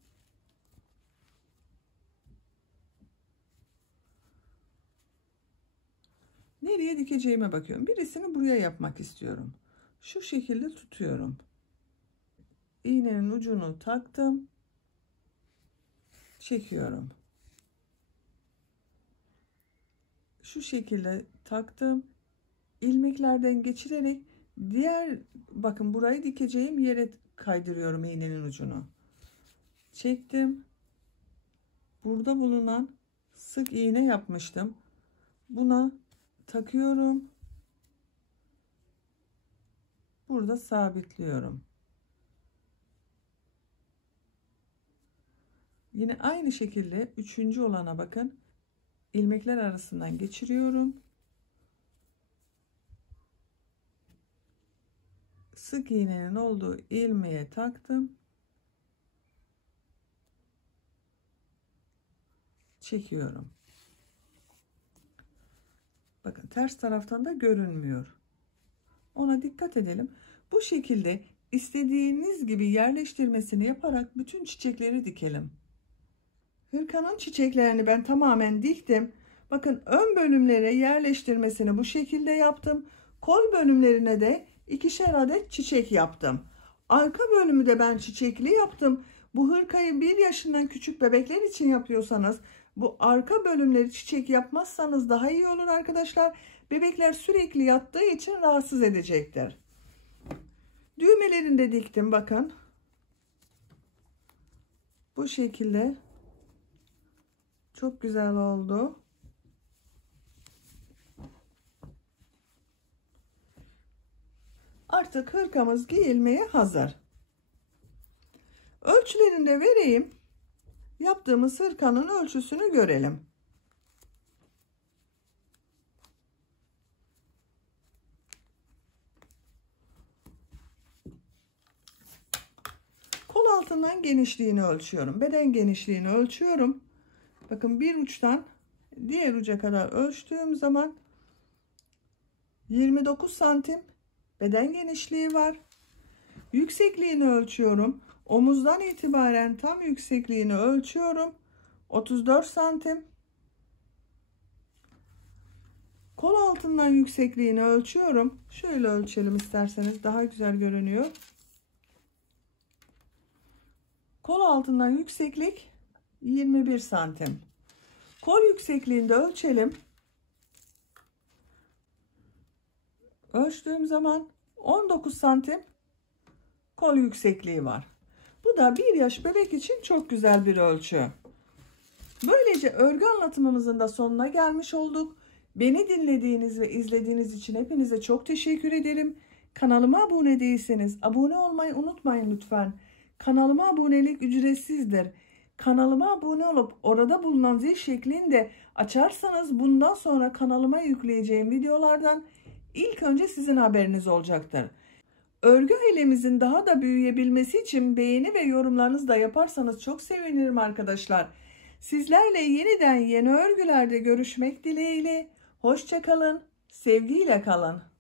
Nereye dikeceğime bakıyorum. Birisini buraya yapmak istiyorum. Şu şekilde tutuyorum. İğnenin ucunu taktım. Çekiyorum. Şu şekilde taktım. İlmeklerden geçirerek diğer bakın burayı dikeceğim yere kaydırıyorum iğnenin ucunu. Çektim. Burada bulunan sık iğne yapmıştım. Buna takıyorum. Burada sabitliyorum. Yine aynı şekilde 3. olana bakın. İlmekler arasından geçiriyorum. Sık iğnenin olduğu ilmeğe taktım. Çekiyorum. Bakın ters taraftan da görünmüyor. Ona dikkat edelim. Bu şekilde istediğiniz gibi yerleştirmesini yaparak bütün çiçekleri dikelim. Hırkanın çiçeklerini ben tamamen diktim. Bakın ön bölümlere yerleştirmesini bu şekilde yaptım. Kol bölümlerine de 2'şer adet çiçek yaptım. Arka bölümü de ben çiçekli yaptım. Bu hırkayı 1 yaşından küçük bebekler için yapıyorsanız, bu arka bölümleri çiçek yapmazsanız daha iyi olur arkadaşlar. Bebekler sürekli yattığı için rahatsız edecektir. Düğmelerini de diktim bakın. Bu şekilde. Çok güzel oldu. Artık hırkamız giyilmeye hazır. Ölçülerini de vereyim. Yaptığımız hırkanın ölçüsünü görelim. Kol altından genişliğini ölçüyorum. Beden genişliğini ölçüyorum. Bakın bir uçtan diğer uca kadar ölçtüğüm zaman 29 santim beden genişliği var. Yüksekliğini ölçüyorum. Omuzdan itibaren tam yüksekliğini ölçüyorum. 34 santim. Kol altından yüksekliğini ölçüyorum. Şöyle ölçelim isterseniz, daha güzel görünüyor. Kol altından yükseklik 21 santim. Kol yüksekliğinde ölçelim. Ölçtüğüm zaman 19 santim kol yüksekliği var. Bu da 1 yaş bebek için çok güzel bir ölçü. Böylece örgü anlatımımızın da sonuna gelmiş olduk. Beni dinlediğiniz ve izlediğiniz için hepinize çok teşekkür ederim. Kanalıma abone değilseniz abone olmayı unutmayın lütfen. Kanalıma abonelik ücretsizdir. Kanalıma abone olup orada bulunan zil şeklini de açarsanız bundan sonra kanalıma yükleyeceğim videolardan ilk önce sizin haberiniz olacaktır. Örgü ailemizin daha da büyüyebilmesi için beğeni ve yorumlarınızı da yaparsanız çok sevinirim arkadaşlar. Sizlerle yeniden yeni örgülerde görüşmek dileğiyle. Hoşça kalın, sevgiyle kalın.